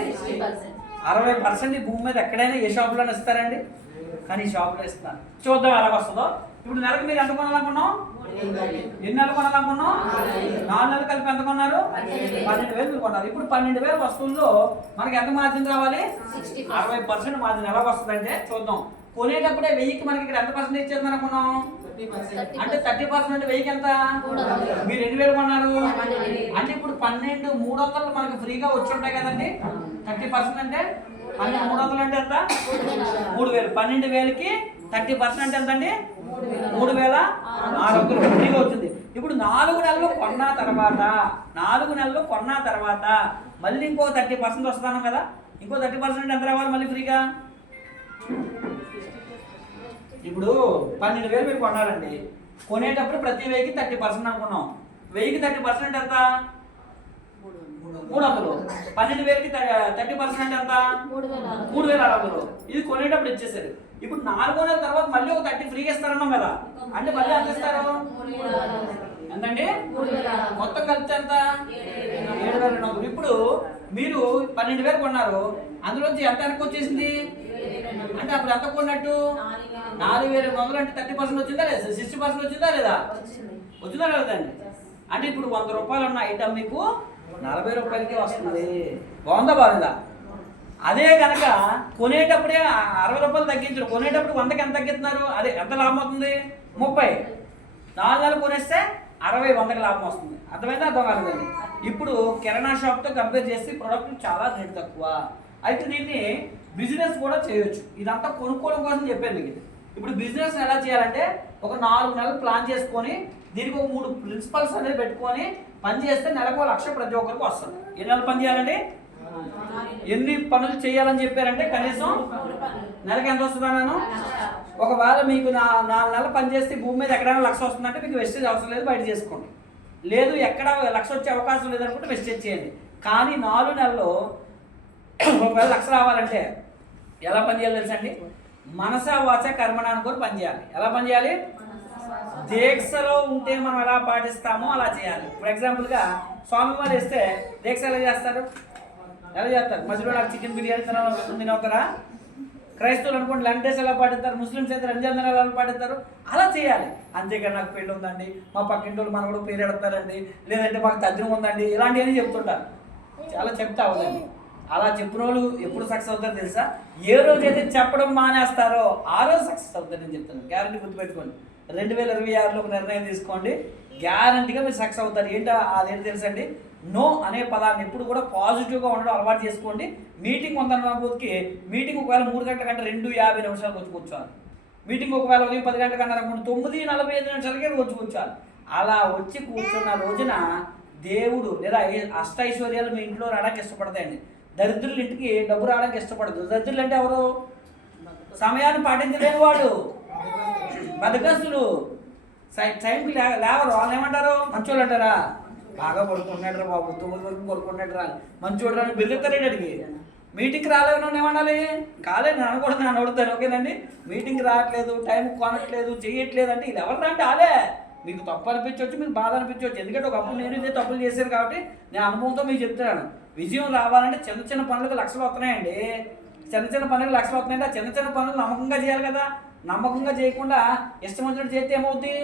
60%. ఈ భూమి మీద ఎక్కడైనా ఏ షాపులోనే ఇస్తారండి, కానీ ఈ షాపులో ఇస్తారు. చూద్దాం ఎలాగ వస్తుందో. ఇప్పుడు నెలకు మీరు ఎంత కొనాలనుకున్నాం? ఎన్ని నెలలు కొనాలనుకున్నాం? 4 నెలలు కలిపి ఎంత కొన్నారు? 12,000 కొన్నారు. ఇప్పుడు 12,000 వస్తువుల్లో మనకి ఎంత మార్జిన్ రావాలి? 60% మార్జిన్. ఎలా వస్తుందంటే చూద్దాం. కొనేటప్పుడే 1000కి మనకి ఇక్కడ ఎంత పర్సెంట్ చేద్దాం అనుకున్నాం? అంటే 30% అంటే 1000కి ఎంత? మీరు 2000 కొన్నారు అంటే ఇప్పుడు 12,300 మనకి ఫ్రీగా వచ్చి ఉంటాయి కదండి. 30% అంటే 12,300 అంటే ఎంత? 3,000. 12,000కి 30% అంటే ఎంత అండి? 3,600 ఫ్రీగా వచ్చింది. ఇప్పుడు 4 నెలలు కొన్న తర్వాత మళ్ళీ ఇంకో 30% వస్తాను కదా. ఇంకో 30% ఎంత రావాలి మళ్ళీ ఫ్రీగా? ఇప్పుడు 12,000 మీరు కొన్నారండి. కొనేటప్పుడు ప్రతి 1000కి 30% అనుకున్నాం. 1000కి 30% ఎంత? 300. 12,000కి 30% ఎంత? 3,600. ఇది కొనేటప్పుడు ఇచ్చేసారు. ఇప్పుడు 4 నెలల తర్వాత మళ్ళీ ఒక 30 ఫ్రీగా ఇస్తారన్నాం కదా. అంటే మళ్ళీ ఎంత ఇస్తారు? ఎంతండి? మొత్తం కలిపితే ఎంత? 7,200. ఇప్పుడు మీరు 12,000 కొన్నారు, అందులోంచి ఎంత వెనక్కి వచ్చేసింది అంటే అప్పుడు ఎంత కొన్నట్టు? 4,200 అంటే 30% వచ్చిందా లేదా? 60% వచ్చిందా లేదా? వచ్చిందా లేదండి? అంటే ఇప్పుడు 100 రూపాయలు ఉన్న ఐటమ్ మీకు 40 రూపాయలకే వస్తుంది. బాగుందా బాగుందా? అదే కనుక కొనేటప్పుడే 60 రూపాయలు తగ్గించరు. కొనేటప్పుడు 100కి ఎంత తగ్గిస్తున్నారు? అదే ఎంత లాభం అవుతుంది? 30. 4 నెలలు కొనేస్తే 60, 100కి లాభం వస్తుంది. అర్థమైందా? అర్థం కాలేదండి. ఇప్పుడు కిరాణా షాప్తో కంపేర్ చేస్తే ప్రోడక్ట్ చాలా రేట్ తక్కువ. అయితే దీన్ని బిజినెస్ కూడా చేయొచ్చు. ఇదంతా కొనుక్కోవడం కోసం చెప్పాను మీకు. ఇప్పుడు బిజినెస్ ఎలా చేయాలంటే ఒక 4 నెలలు ప్లాన్ చేసుకొని దీనికి ఒక 3 ప్రిన్సిపల్స్ అనేది పెట్టుకొని పని చేస్తే నెలకు 1,00,000 ప్రతి ఒక్కరికి వస్తుంది. ఎన్ని నెలలు పని చేయాలండి? ఎన్ని పనులు చేయాలని చెప్పారంటే కనీసం నెలకి ఎంత వస్తుందా? నేను ఒకవేళ మీకు 4 నెలలు పని చేస్తే భూమి మీద ఎక్కడైనా 1,00,000 వస్తుందంటే మీకు వెస్టేజ్ అవసరం లేదు, బయట చేసుకోండి. లేదు ఎక్కడ 1,00,000 వచ్చే అవకాశం లేదనుకుంటే వెస్టేజ్ చేయండి. కానీ 4 నెలల్లో ఒకవేళ 1,00,000 రావాలంటే ఎలా పని చేయాలి తెలుసండి? మనస వాచ కర్మణ అనుకొని పని చేయాలి. ఎలా పని చేయాలి? దీక్షలో ఉంటే మనం ఎలా పాటిస్తామో అలా చేయాలి. ఫర్ ఎగ్జాంపుల్గా స్వామివారు వేస్తే దీక్ష ఎలా చేస్తారు? ఎలా చేస్తారు? మధ్యలో నాకు చికెన్ బిర్యానీ తినొకరా క్రైస్తవులు అనుకోండి లండేస్ ఎలా పాటిస్తారు, ముస్లిమ్స్ అయితే రంజాన్ ఎలా పాటిస్తారు, అలా చేయాలి. అంతేకాని నాకు పెళ్ళి ఉందండి, మా పక్కింటి వాళ్ళు మనవడు పేరు ఎడతారండి, లేదంటే మాకు తద్దినం ఉందండి, ఇలాంటివన్నీ చెప్తుంటారు. చాలా చెప్తే అవదండి. అలా చెప్పిన వాళ్ళు ఎప్పుడు సక్సెస్ అవుతారో తెలుసా? ఏ రోజైతే చెప్పడం మానేస్తారో ఆ రోజు సక్సెస్ అవుతారు. నేను చెప్తాను, గ్యారంటీ గుర్తుపెట్టుకోండి. 2026లో ఒక నిర్ణయం తీసుకోండి, గ్యారంటీగా మీరు సక్సెస్ అవుతారు. అదేంటి తెలుసండి? నో అనే పదాన్ని ఎప్పుడు కూడా పాజిటివ్గా ఉండడం అలవాటు చేసుకోండి. మీటింగ్ ఉందన్నపోతుకి మీటింగ్ ఒకవేళ 3 గంటల కంటే 2:50 నిమిషాలకు వచ్చి కూర్చోవాలి. మీటింగ్ ఒకవేళ ఉదయం 10 గంటల కన్నా 9:45 నిమిషాలకే వచ్చి కూర్చోవాలి. అలా వచ్చి కూర్చున్న రోజున దేవుడు లేదా అష్టైశ్వర్యాలు మీ ఇంట్లో రావడానికి ఇష్టపడతాయండి. దరిద్రుల ఇంటికి డబ్బు రావడానికి ఇష్టపడదు. దరిద్రులు అంటే ఎవరు? సమయాన్ని పాటించలేని వాడు, బతకస్తులు, టైంకి లేవరు. వాళ్ళు ఏమంటారు? మంచోళ్ళు అంటారా? బాగా పడుకుంటున్నాడు రా బాబు, 9 వరకు పడుకుంటున్నాడు రా, మంచోడు రాని బెదిరిస్తారేంటి అడిగి. మీటింగ్కి రాలేదని ఏమనాలి? కాలేదు నేను అనకూడదు, నేను అడుగుతాను. ఓకేనండి, మీటింగ్కి రావట్లేదు, టైం కొనట్లేదు, చేయట్లేదు అంటే ఇది ఎవరు అంటే ఆలే. మీకు తప్పు అనిపించవచ్చు, మీకు బాధ అనిపించవచ్చు. ఎందుకంటే ఒకప్పుడు నేను ఇదే తప్పులు చేశాను కాబట్టి నేను అనుభవంతో మీకు చెప్తున్నాను. విజయం రావాలంటే చిన్న చిన్న పనులకు లక్షలు వస్తున్నాయండి. చిన్న చిన్న పనులకు లక్షలు వస్తున్నాయంటే ఆ చిన్న చిన్న పనులు నమ్మకంగా చేయాలి కదా. నమ్మకంగా చేయకుండా ఇష్టం వచ్చినట్టు చేస్తే ఏమవుద్ది?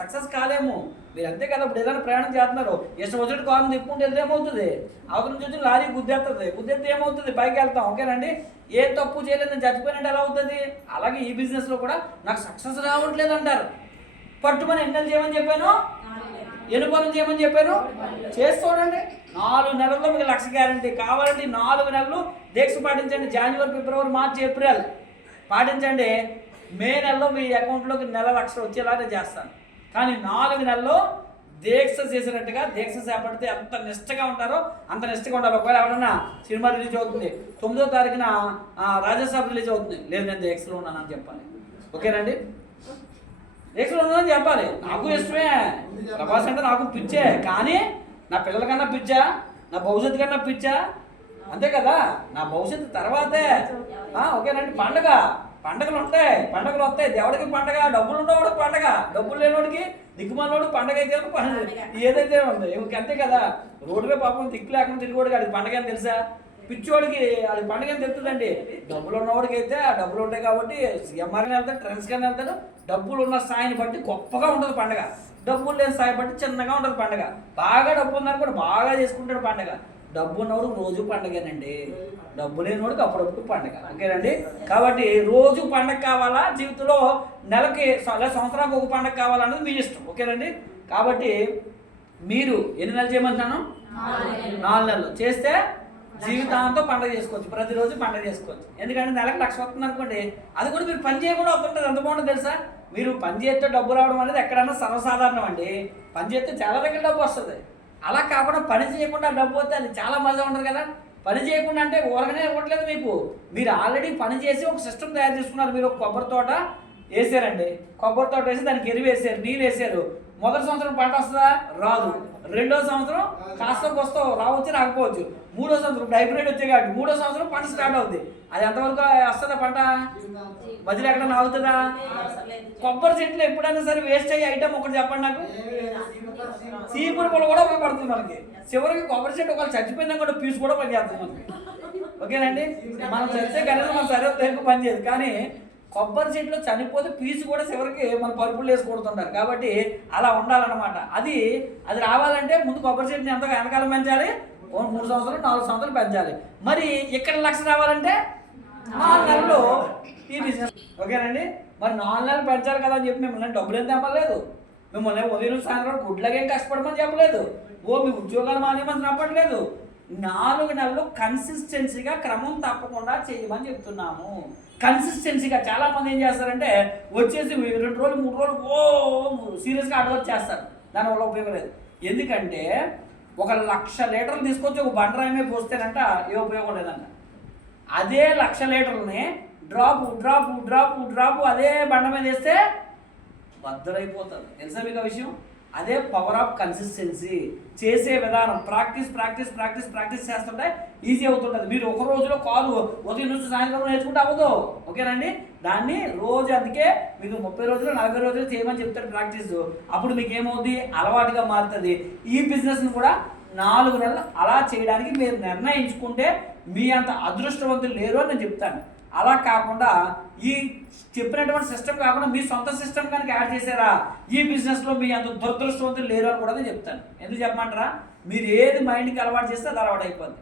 సక్సెస్ కాలేము. మీరు అంతే కదా, ఇప్పుడు ఏదైనా ప్రయాణం చేస్తున్నారు, ఇష్టం వచ్చినట్టు కాలం తిప్పుకుంటే వెళ్తే ఏమవుతుంది? అవతల నుంచి లారీ గుద్దేస్తుంది, గుద్దేస్తే ఏమవుతుంది? పైకి వెళ్తాం. ఓకేనండి, ఏ తప్పు చేయలేదు నేను చచ్చిపోయినట్టు ఎలా అవుతుంది? అలాగే ఈ బిజినెస్లో కూడా నాకు సక్సెస్ రావట్లేదు అంటారు. పట్టుమని ఎన్ని నెలలు చేయమని చెప్పాను? ఎన్ని పనులు చేయమని చెప్పాను? చేసుకోండి. 4 నెలల్లో మీకు 1,00,000 గ్యారంటీ. కావాలంటే 4 నెలలు దీక్ష పాటించండి. జనవరి, ఫిబ్రవరి, మార్చి, ఏప్రిల్ పాటించండి. మే నెలలో మీ అకౌంట్లోకి నెల 1,00,000 వచ్చేలాగా చేస్తాను. కానీ 4 నెలల్లో దీక్ష చేసినట్టుగా దీక్ష చేపడితే ఎంత నిష్టగా ఉంటారో అంత నిష్టగా ఉండాలి. ఒకవేళ ఎవరన్నా సినిమా రిలీజ్ అవుతుంది, 9వ తారీఖున రాజాసాబ్ రిలీజ్ అవుతుంది, లేదు నేను దీక్షలో ఉన్నానని చెప్పాలి. ఓకేనండి, దీక్షలో ఉన్నానని చెప్పాలి. నాకు ఇష్టమే, ప్రభాస్ అంటే నాకు పిచ్చే, కానీ నా పిల్లల కన్నా పిచ్చా, నా భవిష్యత్తు కన్నా పిచ్చా, అంతే కదా. నా భవిష్యత్తు తర్వాతే. ఓకేనండి, పండగలు ఉంటాయి, పండగలు వస్తాయి. దేవుడికి పండగ, డబ్బులు ఉన్నవాడికి పండగ, డబ్బులు లేనివాడికి దిక్కుమాలోడు పండగ అయితే ఏదైతే ఉంది అంతే కదా. రోడ్డుపై పాపం దిక్కు లేకుండా తిరిగోడికి అది పండగ అని తెలుసా? పిచ్చోడికి అది పండగ అని తెలుస్తుందండి. డబ్బులు ఉన్నవాడికి అయితే ఆ డబ్బులు ఉంటాయి కాబట్టి ఎంఆర్ కానీ వెళ్తాడు, ట్రెండ్స్ కానీ వెళ్తాడు. డబ్బులు ఉన్న స్థాయిని బట్టి గొప్పగా ఉంటుంది పండగ, డబ్బులు లేని స్థాయి బట్టి చిన్నగా ఉంటుంది పండగ. బాగా డబ్బు ఉందనుకోండి బాగా చేసుకుంటాడు పండగ. డబ్బు ఉన్నవాడు రోజు పండగేనండి, డబ్బు లేనివాడికి అప్పుడప్పుడు పండగ. ఓకేనండి, కాబట్టి రోజు పండగ కావాలా జీవితంలో, నెలకి సంవత్సరానికి ఒక పండగ కావాలన్నది మీ ఇష్టం. ఓకేనండి, కాబట్టి మీరు ఎన్ని నెలలు చేయమంటున్నాను? 4 నెలలు చేస్తే జీవితాంతం పండగ చేసుకోవచ్చు, ప్రతిరోజు పండగ చేసుకోవచ్చు. ఎందుకంటే నెలకు 1,00,000 వస్తుంది అనుకోండి, అది కూడా మీరు పని చేయకుండా వస్తుంటుంది. ఎంత బాగుంటుంది తెలుసా? మీరు పని చేస్తే డబ్బు రావడం అనేది ఎక్కడన్నా సర్వసాధారణం అండి. పని చేస్తే చాలా దగ్గర డబ్బు వస్తుంది. అలా కాకుండా పని చేయకుండా డబ్బు వస్తే అది చాలా మజా ఉంటుంది కదా. పని చేయకుండా అంటే ఊరగానే ఇవ్వట్లేదు మీకు, మీరు ఆల్రెడీ పని చేసి ఒక సిస్టమ్ తయారు చేసుకున్నారు. మీరు ఒక కొబ్బరి తోట వేసారండి, కొబ్బరి తోట వేసి దానికి ఎరువు వేసారు, నీళ్ళు వేసారు. మొదటి సంవత్సరం పంట వస్తుందా? రాదు. రెండో సంవత్సరం కాస్త వస్తావు, రావచ్చు రాకపోవచ్చు. మూడో సంవత్సరం హైబ్రిడ్ వచ్చే కాబట్టి 3వ సంవత్సరం పంట స్టార్ట్ అవుతుంది. అది ఎంతవరకు వస్తుందా పంట? మధ్యలో ఎక్కడ ఆగుతుందా? కొబ్బరి చెట్లు ఎప్పుడైనా సరే వేస్ట్ అయ్యే ఐటమ్ ఒకటి చెప్పండి నాకు. చీపురు పుల్ల కూడా ఉపయోగపడుతుంది మనకి. చివరికి కొబ్బరి చెట్టు ఒకవేళ చచ్చిపోయినా కూడా పీసు కూడా పనిచేస్తుంది మనకి. ఓకేనండి, మనం చస్తే కనీసం మన సరే తెలుగు పనిచేయదు, కానీ కొబ్బరి చెట్లు చనిపోతే పీసు కూడా చివరికి మన పరుపులు వేసి కొడుతుంటారు. కాబట్టి అలా ఉండాలన్నమాట. అది రావాలంటే ముందు కొబ్బరి చెట్టుని ఎంత వెనకాలం పెంచాలి? 3 సంవత్సరాలు 4 సంవత్సరాలు పెంచాలి. మరి ఇక్కడ 1,00,000 రావాలంటే 4 నెలలు ఈ బిజినెస్. ఓకేనండి, మరి 4 నెలలు పెంచాలి కదా అని చెప్పి మిమ్మల్ని డబ్బులు ఏం తెప్పలేదు, మిమ్మల్ని ఉదయం సాయంత్రం గుడ్లకేం కష్టపడమని చెప్పలేదు, మీ ఉద్యోగాలు మానేమని చెప్పట్లేదు. 4 నెలలు కన్సిస్టెన్సీగా క్రమం తప్పకుండా చేయమని చెప్తున్నాము. కన్సిస్టెన్సీగా చాలా మంది ఏం చేస్తారంటే వచ్చేసి 2 రోజులు 3 రోజులు సీరియస్గా అడ్వర్ట్ చేస్తారు. దానివల్ల ఉపయోగం లేదు. ఎందుకంటే 1,00,000 లీటర్లు తీసుకొచ్చి ఒక బండరాయి మీద పోస్తేనంట ఏ ఉపయోగం లేదంట. అదే 1,00,000 లీటర్లని డ్రాపు అదే బండ మీద వేస్తే బద్దలైపోతారు. తెలుసా మీకు ఆ విషయం? అదే పవర్ ఆఫ్ కన్సిస్టెన్సీ. చేసే విధానం ప్రాక్టీస్ చేస్తుంటే ఈజీ అవుతుంటుంది. మీరు ఒక రోజులో కాదు ఉదయం నుంచి సాయంత్రం నేర్చుకుంటే అవ్వదు. ఓకేనండి, దాన్ని రోజు, అందుకే మీకు 30 రోజులు 40 రోజులు చేయమని చెప్తారు ప్రాక్టీస్. అప్పుడు మీకు ఏమవుతుంది? అలవాటుగా మారుతుంది. ఈ బిజినెస్ని కూడా 4 నెలలు అలా చేయడానికి మీరు నిర్ణయించుకుంటే మీ అంత అదృష్టవంతులు లేరు అని నేను చెప్తాను. అలా కాకుండా ఈ చెప్పినటువంటి సిస్టమ్ కాకుండా మీ సొంత సిస్టమ్ కనుక యాడ్ చేశారా ఈ బిజినెస్లో మీ అంత దురదృష్టవంతులు లేరు అని కూడా నేను చెప్తాను. ఎందుకు చెప్పమంటారా, మీరు ఏది మైండ్కి అలవాటు చేస్తే అది అలవాటు అయిపోద్ది.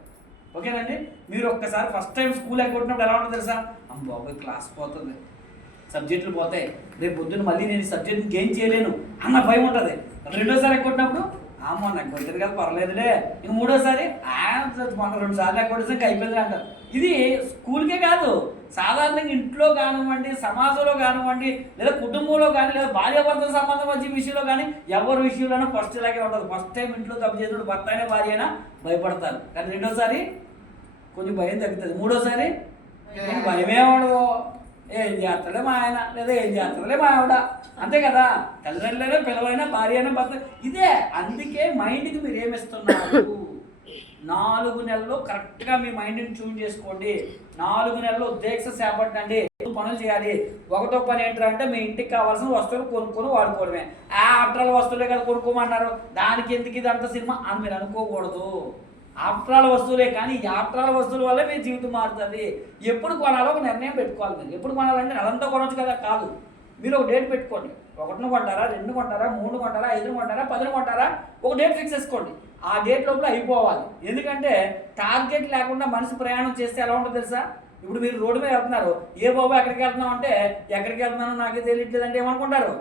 ఓకేనండి. మీరు ఒక్కసారి ఫస్ట్ టైం స్కూల్ ఎగ్గొట్టినప్పుడు ఎలా ఉంటుంది తెలుసా, అమ్మ బాబోయ్ క్లాస్ పోతుంది, సబ్జెక్టులు పోతాయి, రేపు పొద్దున్న మళ్ళీ నేను సబ్జెక్ట్ని గెయిన్ చేయలేను అన్న భయం ఉంటుంది. రెండోసారి ఎగ్గొట్టినప్పుడు అమ్మో నాకు కొట్టింది కదా పర్లేదులే, ఇంక మూడోసారి మొన్న 2 సార్లు ఎగ్గొట్టేసాక అయిపోయింది అంటారు. ఇది స్కూల్కే కాదు, సాధారణంగా ఇంట్లో కానివ్వండి, సమాజంలో కానివ్వండి, లేదా కుటుంబంలో కానీ, లేదా భార్యాభర్తల సంబంధం వచ్చే విషయంలో కానీ ఎవరి విషయంలోనూ ఫస్ట్ ఇలాగే ఉంటుంది. ఫస్ట్ టైం ఇంట్లో తప్పు చేసినప్పుడు భర్త అయినా భార్య అయినా భయపడతారు, కానీ రెండోసారి కొంచెం భయం తగ్గుతుంది, మూడోసారి భయమే ఉండదు. ఏం చేస్తాడే మా ఆయన, లేదా ఏం చేస్తాడే మా ఆవిడ, అంతే కదా. తల్లిదండ్రులైనా పిల్లలైనా భార్య అయినా భర్త ఇదే. అందుకే మైండ్కి మీరు ఏమిస్తున్నారు, 4 నెలలు కరెక్ట్గా మీ మైండ్ని ట్యూన్ చేసుకోండి. 4 నెలలు దీక్ష చేపట్టండి, పనులు చేయాలి. ఒకటో పని ఏంటంటే మీ ఇంటికి కావాల్సిన వస్తువులు కొనుక్కొని వాడుకోవడమే. ఆఫ్టర్ ఆల్ వస్తువులే కదా కొనుక్కోమన్నారు, దానికి ఎందుకు ఇదంతా సినిమా అని మీరు అనుకోకూడదు. ఆఫ్టర్ ఆల్ వస్తువులే, కానీ ఈ ఆఫ్టర్ ఆల్ వస్తువుల వల్లే మీ జీవితం మారుతుంది. ఎప్పుడు కొనాలో ఒక నిర్ణయం పెట్టుకోవాలి. మీరు ఎప్పుడు కొనాలంటే అదంతా కొనవచ్చు కదా కాదు, మీరు ఒక డేట్ పెట్టుకోండి. 1 కొంటారా, 2 కొంటారా, 3 కొంటారా, 5 కొంటారా, 10 కొంటారా, ఒక డేట్ ఫిక్స్ చేసుకోండి. ఆ డేట్ లోపల అయిపోవాలి. ఎందుకంటే టార్గెట్ లేకుండా మనిషి ప్రయాణం చేస్తే ఎలా ఉంటుందో తెలుసా. ఇప్పుడు మీరు రోడ్డు మీద వెళ్తున్నారు, ఏ బాబు ఎక్కడికి వెళ్తున్నాం అంటే ఎక్కడికి వెళ్తున్నానో నాకే తెలియట్లేదు అంటే ఏమనుకుంటారు,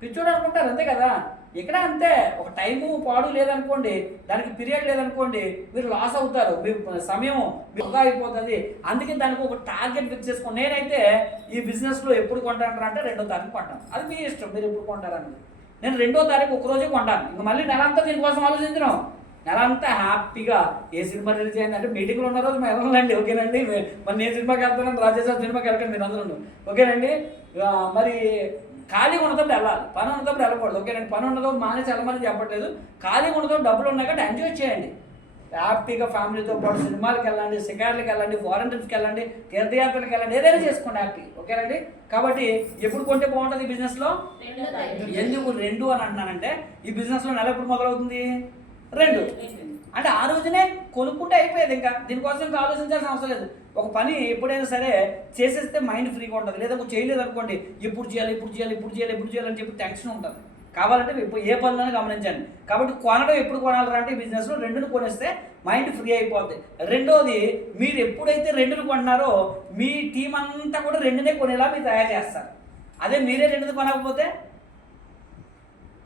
పిచ్చోడు అనుకుంటారు, అంతే కదా. ఇక్కడ అంతే, ఒక టైము పాడు లేదనుకోండి, దానికి పీరియడ్ లేదనుకోండి, మీరు లాస్ అవుతారు, మీ సమయం వృధా అయిపోతుంది. అందుకే దానికి ఒక టార్గెట్ ఫిక్స్ చేసుకోండి. నేనైతే ఈ బిజినెస్లో ఎప్పుడు కొంటాను అంటే 2వ తారీఖు కొంటాను. అది మీ ఇష్టం, మీరు ఎప్పుడు కొంటారని. నేను 2వ తారీఖు ఒకరోజే కొంటాను, ఇంకా మళ్ళీ నెల అంతా దీనికోసం ఆలోచించను. నెల అంతా హ్యాపీగా ఏ సినిమా రిలీజ్ అయింది అంటే మీటింగ్లో ఉన్న రోజు మేము వెళ్ళండి, ఓకేనండి. మరి నేను సినిమాకి వెళ్తాను, రాజేశ్వర సినిమాకి వెళ్ళకండి మీరు అందరూ, ఓకేనండి. మరి ఖాళీగా ఉన్నప్పుడు వెళ్ళాలి, పని ఉన్నప్పుడు వెళ్ళకూడదు, ఓకేనండి. పని ఉన్నప్పుడు మానేసి వెళ్ళమని చెప్పట్లేదు, ఖాళీగా ఉన్నప్పుడు డబ్బులు ఉన్నాయి కాబట్టి ఎంజాయ్ చేయండి. హ్యాపీగా ఫ్యామిలీతో పాటు సినిమాలకు వెళ్ళండి, షికార్లకు వెళ్ళండి, ఫారెన్ ట్రిప్స్కి వెళ్ళండి, తీర్థయాత్రలకు వెళ్ళండి, ఏదైనా చేసుకోండి హ్యాపీ, ఓకేనండి. కాబట్టి ఎప్పుడు కొంటే బాగుంటుంది ఈ బిజినెస్లో, ఎందుకు 2 అని అంటున్నానంటే ఈ బిజినెస్లో నెల ఎప్పుడు మొదలవుతుంది, 2 అంటే ఆ రోజునే కొనుక్కుంటే అయిపోయేది. ఇంకా దీనికోసం ఇంకా ఆలోచించాల్సిన అవసరం లేదు. ఒక పని ఎప్పుడైనా సరే చేసేస్తే మైండ్ ఫ్రీగా ఉంటుంది. లేదా నువ్వు చేయలేదు అనుకోండి, ఎప్పుడు చేయాలి ఎప్పుడు చేయాలి ఎప్పుడు చేయాలి ఎప్పుడు చేయాలని చెప్పి టెన్షన్ ఉంటుంది. కావాలంటే ఏ పనులను గమనించండి. కాబట్టి కొనడం ఎప్పుడు కొనాలంటే ఈ బిజినెస్లో 2ని కొనేస్తే మైండ్ ఫ్రీ అయిపోద్ది. రెండోది, మీరు ఎప్పుడైతే 2ని కొంటున్నారో మీ టీం అంతా కూడా 2నే కొనేలా మీరు తయారు చేస్తారు. అదే మీరే 2ని కొనకపోతే,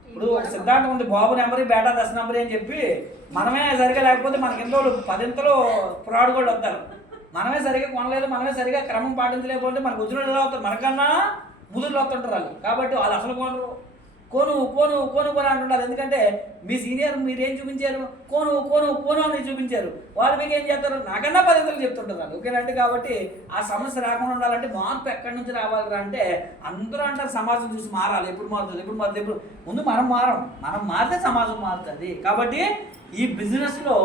ఇప్పుడు ఒక సిద్ధాంతం ఉంది, బాబు నెంబర్ బేటా 10 నెంబర్ అని చెప్పి మనమే సరిగా లేకపోతే మనకి ఎంతో 10ంతలో పురాడుగోళ్ళు వస్తారు. మనమే సరిగా కొనలేదు, మనమే సరిగా క్రమం పాటించలేకపోతే మనకు ఉద్యోగులు ఎలా అవుతారు, మనకన్నా ముదురులు వస్తుంటారు వాళ్ళు. కాబట్టి వాళ్ళు అసలు కొనరు, కోను కోను కోను కొని అంటుంటారు. ఎందుకంటే మీ సీనియర్ మీరేం చూపించారు, కోను కోను కోను అని చూపించారు, వాళ్ళు మీకు ఏం చేస్తారు, నాకన్నా 10 చెప్తుంటారు, ఓకేనండి. కాబట్టి ఆ సమస్య రాకుండా ఉండాలంటే మార్పు ఎక్కడి నుంచి రావాలి అంటే అందరూ అంటారు సమాజం చూసి మారాలి. ఎప్పుడు మారుతుంది ఎప్పుడు మారుతుంది, ఎప్పుడు ముందు మనం మారితే సమాజం మారుతుంది. కాబట్టి ఈ బిజినెస్లో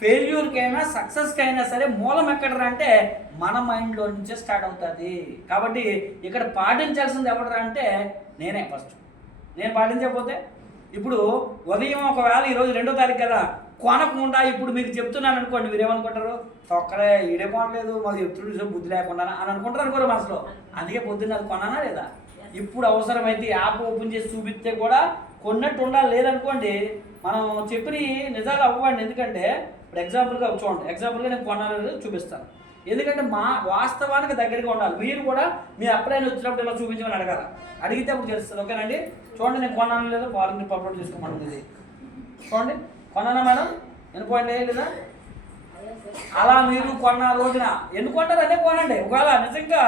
ఫెయిల్యూర్కైనా సక్సెస్కైనా సరే మూలం ఎక్కడరా అంటే మన మైండ్లో నుంచే స్టార్ట్ అవుతుంది. కాబట్టి ఇక్కడ పాటించాల్సింది ఎవడరా అంటే నేనే ఫస్ట్. నేను పాటించకపోతే ఇప్పుడు ఉదయం ఒకవేళ ఈరోజు 2వ తారీఖు కదా, కొనకుండా ఇప్పుడు మీకు చెప్తున్నాను అనుకోండి, మీరు ఏమనుకుంటారు, ఒక్కడే ఈడే కొనలేదు మాకు చెప్తుండే బుద్ధి లేకుండా అని అనుకుంటారు అనుకోరు మనసులో. అందుకే పొద్దున్న అది కొన్నానా లేదా, ఇప్పుడు అవసరమైతే యాప్ ఓపెన్ చేసి చూపిస్తే కూడా కొన్నట్టు ఉండాలి. లేదనుకోండి మనం చెప్పిన నిజాలు అవ్వండి. ఎందుకంటే ఇప్పుడు ఎగ్జాంపుల్గా చూడండి, ఎగ్జాంపుల్గా నేను కొనాలని చూపిస్తాను. ఎందుకంటే మా వాస్తవానికి దగ్గరగా ఉండాలి. మీరు కూడా మీ అప్లైన్ వచ్చినప్పుడు ఇలా చూపించమని అడగాలి, అడిగితే అప్పుడు తెలుస్తుంది, ఓకేనండి. చూడండి నేను కొన్నాను లేదా వారంటీ అప్లోడ్ చేసుకోమంటుంది, చూడండి కొన్నానా మేడం, ఎన్నుకోండి లేదా. అలా మీరు కొన్న రోజున ఎన్నుకుంటారు అనే కొనండి. ఒకవేళ నిజంగా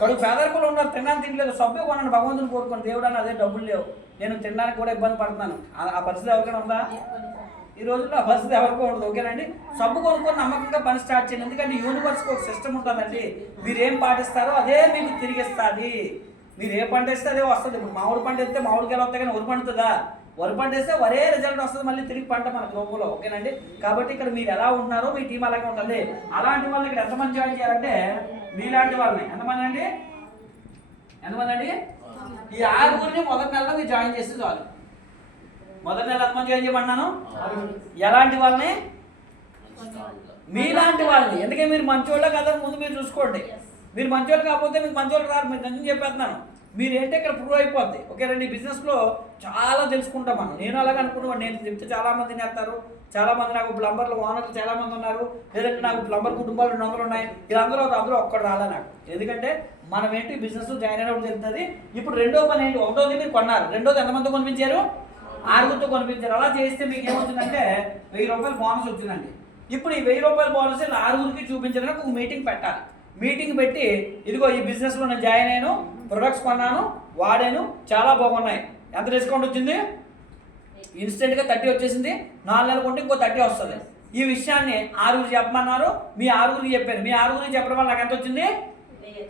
కడుపు పేదరికలు ఉన్నారు, తినడానికి తినలేదు, సబ్బే కొనండి, భగవంతుని కోరుకోండి. దేవుడు అని అదే డబ్బులు లేవు, నేను తినడానికి కూడా ఇబ్బంది పడుతున్నాను, ఆ పరిస్థితి ఎవరికైనా ఉందా ఈ రోజుల్లో? ఆ పరిస్థితి ఎవరికో ఉండదు, ఓకేనండి. సబ్బు కొనుక్కొని నమ్మకంగా పని స్టార్ట్ చేయండి. ఎందుకంటే యూనివర్స్కి ఒక సిస్టమ్ ఉంటుందండి, మీరు ఏం పాటిస్తారో అదే మీకు తిరిగిస్తుంది. మీరు ఏ పంట వేస్తే అదే వస్తుంది. ఇప్పుడు మామిడి పంట వేస్తే మామిడికాయలు వస్తాయి, కానీ వరి పండుతుందా? వరి పంట వేస్తే వరే రిజల్ట్ వస్తుంది, మళ్ళీ తిరిగి పంట మన గ్రూపులో, ఓకేనండి. కాబట్టి ఇక్కడ మీరు ఎలా ఉంటున్నారో మీ టీం అలాగే ఉంటుంది. అలాంటి వాళ్ళని ఇక్కడ ఎంతమంది జాయిన్ చేయాలంటే మీలాంటి వాళ్ళని ఎంతమంది అండి ఈ 6గురిని మొదటి నెలలో మీరు జాయిన్ చేస్తే చాలు. మొదటి నెల ఎంతమంది జాయిన్ చేయమన్నాను, ఎలాంటి వాళ్ళని మీలాంటి వాళ్ళని, ఎందుకంటే మీరు మంచోళ్ళ కదా ముందు మీరు చూసుకోండి. మీరు మంచోళ్ళు కాకపోతే మీకు మంచోళ్ళు రారు, మీరు నిజం చెప్పేస్తున్నాను. మీరు ఏంటంటే ఇక్కడ ప్రూవ్ అయిపోద్ది. ఓకేనండి, ఈ బిజినెస్లో చాలా తెలుసుకుంటాం మనం. నేను అలాగే అనుకున్నాను, నేను చెప్తే చాలామంది నేస్తారు, చాలామంది నాకు ప్లంబర్లు ఓనర్లు చాలామంది ఉన్నారు, లేదంటే నాకు ప్లంబర్ కుటుంబాలు 200 ఉన్నాయి. వీళ్ళందరూ అందరూ ఒక్కడు రాలే నాకు. ఎందుకంటే మనం ఏంటి బిజినెస్ జాయిన్ అయినప్పుడు తెలుస్తుంది. ఇప్పుడు రెండో పని ఏంటి, ఒకటోది మీరు కొన్నారు, రెండోది ఎంతమంది కొనిపించారు, 6గురితో కొనిపించారు. అలా చేస్తే మీకు ఏమవుతుందంటే 1000 రూపాయలు బోనస్ వచ్చిందండి. ఇప్పుడు ఈ 1000 రూపాయల బోనస్ 6గురికి చూపించడానికి ఒక మీటింగ్ పెట్టాలి. మీటింగ్ పెట్టి ఇదిగో ఈ బిజినెస్లో నేను జాయిన్ అయ్యాను, ప్రొడక్ట్స్ కొన్నాను, వాడాను, చాలా బాగున్నాయి, ఎంత డిస్కౌంట్ వచ్చింది, ఇన్స్టెంట్గా 30 వచ్చేసింది, 4 నెలలు కొంటే ఇంకో 30 వస్తుంది. ఈ విషయాన్ని 6గురికి చెప్పమన్నారు, మీ 6గురికి చెప్పాను. మీ 6గురికి చెప్పడం వల్ల నాకు ఎంత వచ్చింది,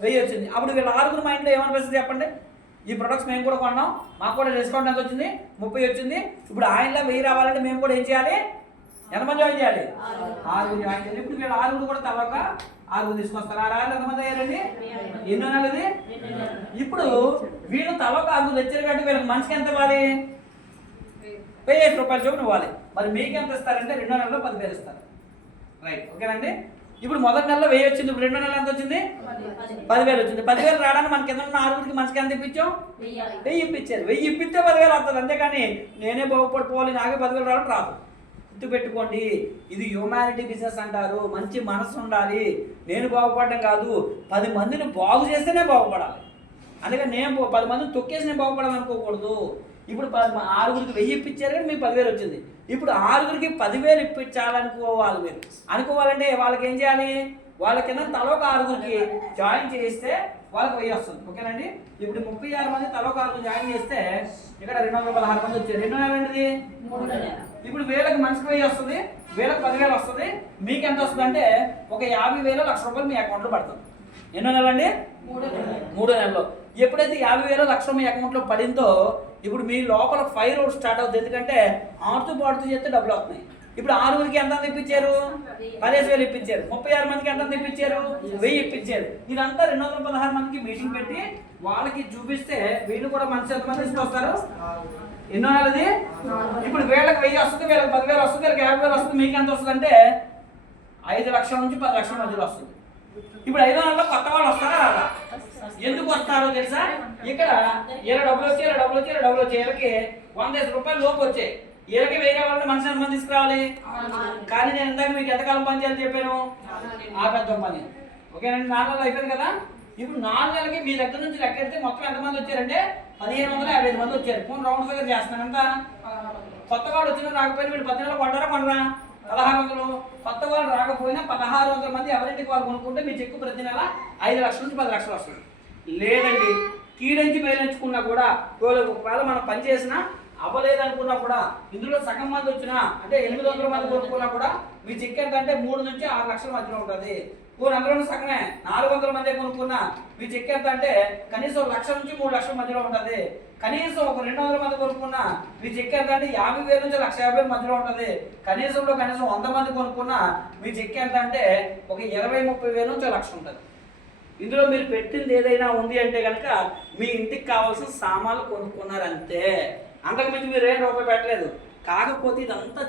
1000 వచ్చింది. అప్పుడు వీళ్ళ 6గురు మైండ్లో ఏమనిపిస్తుంది చెప్పండి, ఈ ప్రొడక్ట్స్ మేము కూడా కొన్నాం, మాకు కూడా డిస్కౌంట్ ఎంత వచ్చింది, 30 వచ్చింది. ఇప్పుడు ఆయనలో 1000 రావాలంటే మేము కూడా ఏం చేయాలి, ఎంతమంది జాయిన్ చేయాలి, 6గురు జాయిన్ చేయాలి. ఇప్పుడు వీళ్ళ 6గురు కూడా తలక 6గురు తీసుకొస్తారు. 6 ఎంతమంది అయ్యారండి, ఎన్నో నెలది. ఇప్పుడు వీళ్ళు తలక 6గురు తెచ్చారు కాబట్టి వీళ్ళకి మనిషికి ఎంత ఇవ్వాలి, 1000 రూపాయలు చొప్పున ఇవ్వాలి. మరి మీకు ఎంత ఇస్తారంటే 2 నెలల్లో 10,000 ఇస్తారు. రైట్, ఓకేనండి. ఇప్పుడు మొదటి నెలలో 1000 వచ్చింది, ఇప్పుడు 2 నెలలు ఎంత వచ్చింది, 10,000 వచ్చింది. 10,000 రావడానికి మనకి ఎంత 6గురికి మనిషికి ఎంత ఇప్పించాం, 1000 ఇప్పించారు. 1000 ఇప్పిస్తే 10,000 వస్తుంది. అంతేకాని నేనే బాగుపడిపోవాలి, నాకే 10,000 రావడం రాదు. గుర్తుపెట్టుకోండి, ఇది హ్యూమానిటీ బిజినెస్ అంటారు. మంచి మనసు ఉండాలి. నేను బాగుపడడం కాదు, 10 మందిని బాగు చేస్తేనే బాగుపడాలి. అందుకని నేను 10 మందిని తొక్కేసి నేను బాగుపడాలనుకోకూడదు. ఇప్పుడు 6గురికి 1000 ఇప్పించారు కానీ మీకు 10,000 వచ్చింది. ఇప్పుడు 6గురికి 10,000 ఇప్పించాలనుకోవాలి. మీరు అనుకోవాలంటే వాళ్ళకి ఏం చేయాలి, వాళ్ళ కింద తలొక 6గురికి జాయిన్ చేస్తే వాళ్ళకి 1000 వస్తుంది. ఓకేనండి. ఇప్పుడు 36 మంది తలొక 6గురు జాయిన్ చేస్తే ఇక్కడ 216 మంది వచ్చారు. 2 నెలలు ఏంటిది, 3 నెలలు. ఇప్పుడు వీళ్ళకి మనిషికి 1000 వస్తుంది, వీళ్ళకి 10,000 వస్తుంది. మీకు ఎంత వస్తుంది అంటే ఒక 50,000 1,00,000 రూపాయలు మీ అకౌంట్లో పడుతుంది. ఎన్నో నెలలు అండి, 3 నెలలు. ఎప్పుడైతే 50,000 1,00,000 మీ అకౌంట్లో పడిందో ఇప్పుడు మీ లోపల ఫైర్ స్టార్ట్ అవుతుంది. ఎందుకంటే ఆడుతూ పాడుతూ చేస్తే డబ్బులు వస్తున్నాయి. ఇప్పుడు 6గురికి ఎంత ఇప్పించారు, 15,000 ఇప్పించారు. 36 మందికి ఎంత ఇప్పించారు, 1000 ఇప్పించారు. ఇదంతా 216 మందికి మీటింగ్ పెట్టి వాళ్ళకి చూపిస్తే వీళ్ళు కూడా మంచి ఎంతమంది తీసుకొస్తారు, ఎన్నో నెలది. ఇప్పుడు వీళ్ళకి 1000 వస్తుంది, వీళ్ళకి 10,000 వస్తుంది, వీళ్ళకి 50,000 వస్తుంది. మీకు ఎంత వస్తుంది అంటే 5 లక్షల నుంచి 10 లక్షల మధ్యలో వస్తుంది. ఇప్పుడు 5 నెలల్లో కొత్త వాళ్ళు వస్తారా రాదా, ఎందుకు వస్తారో తెలుసా, ఇక్కడ ఇలా డబ్బులు వచ్చి ఇలా డబ్బులు వచ్చి ఇలా డబ్బులు వచ్చి వీళ్ళకి 100 రూపాయలు లోపు వచ్చాయి. వీళ్ళకి వేరే వాళ్ళని మనిషి ఎంతమంది తీసుకురావాలి, కానీ నేను ఇందాక మీకు ఎంతకాలం పని చేయాలని చెప్పాను, ఆపేద్దాం పని. ఓకేనండి, 4 నెలలు అయిపోయింది కదా. ఇప్పుడు 4 నెలలకి మీ దగ్గర నుంచి లెక్కెడితే మొత్తం ఎంతమంది వచ్చారంటే 1,555 మంది వచ్చారు. ఫోన్ రౌండ్ దగ్గర చేస్తున్నాను. ఎంత కొత్త వాళ్ళు వచ్చినా రాకపోయినా వీళ్ళు 10 నెలలు కొంటారా కొనరా, 1,600. కొత్త వాళ్ళు రాకపోయినా 1,600 మంది ఎవరింటికి వాళ్ళు కొనుక్కుంటే మీ చెక్కు ప్రతి నెల 5 లక్షల నుంచి 10 లక్షలు వస్తుంది. లేదండి, కీడించి మేలించుకున్నా కూడా ఒకవేళ మనం పని చేసినా అవ్వలేదనుకున్నా కూడా ఇందులో సగం మంది వచ్చినా అంటే 800 మంది కొనుక్కున్నా కూడా మీ చెక్ ఎంత అంటే 3 నుంచి 6 లక్షల మధ్యలో ఉంటుంది. అందులో సగమే 400 మంది కొనుక్కున్నా మీ చెక్ ఎంత అంటే కనీసం 1,00,000 నుంచి 3 లక్షల మధ్యలో ఉంటుంది. కనీసం ఒక 200 మంది కొనుక్కున్నా మీ చెక్ ఎంత అంటే 50,000 నుంచి 1,50,000 మధ్యలో ఉంటుంది. కనీసం 100 మంది కొనుక్కున్నా మీ చెక్ ఎంత అంటే ఒక 20-30,000 నుంచి 1,00,000 ఉంటుంది. ఇందులో మీరు పెట్టింది ఏదైనా ఉంది అంటే కనుక మీ ఇంటికి కావాల్సిన సామాన్లు కొనుక్కున్నారంతే, అంతకుమించి మీరు 2 రూపాయలు పెట్టలేదు. కాకపోతే ఇదంతా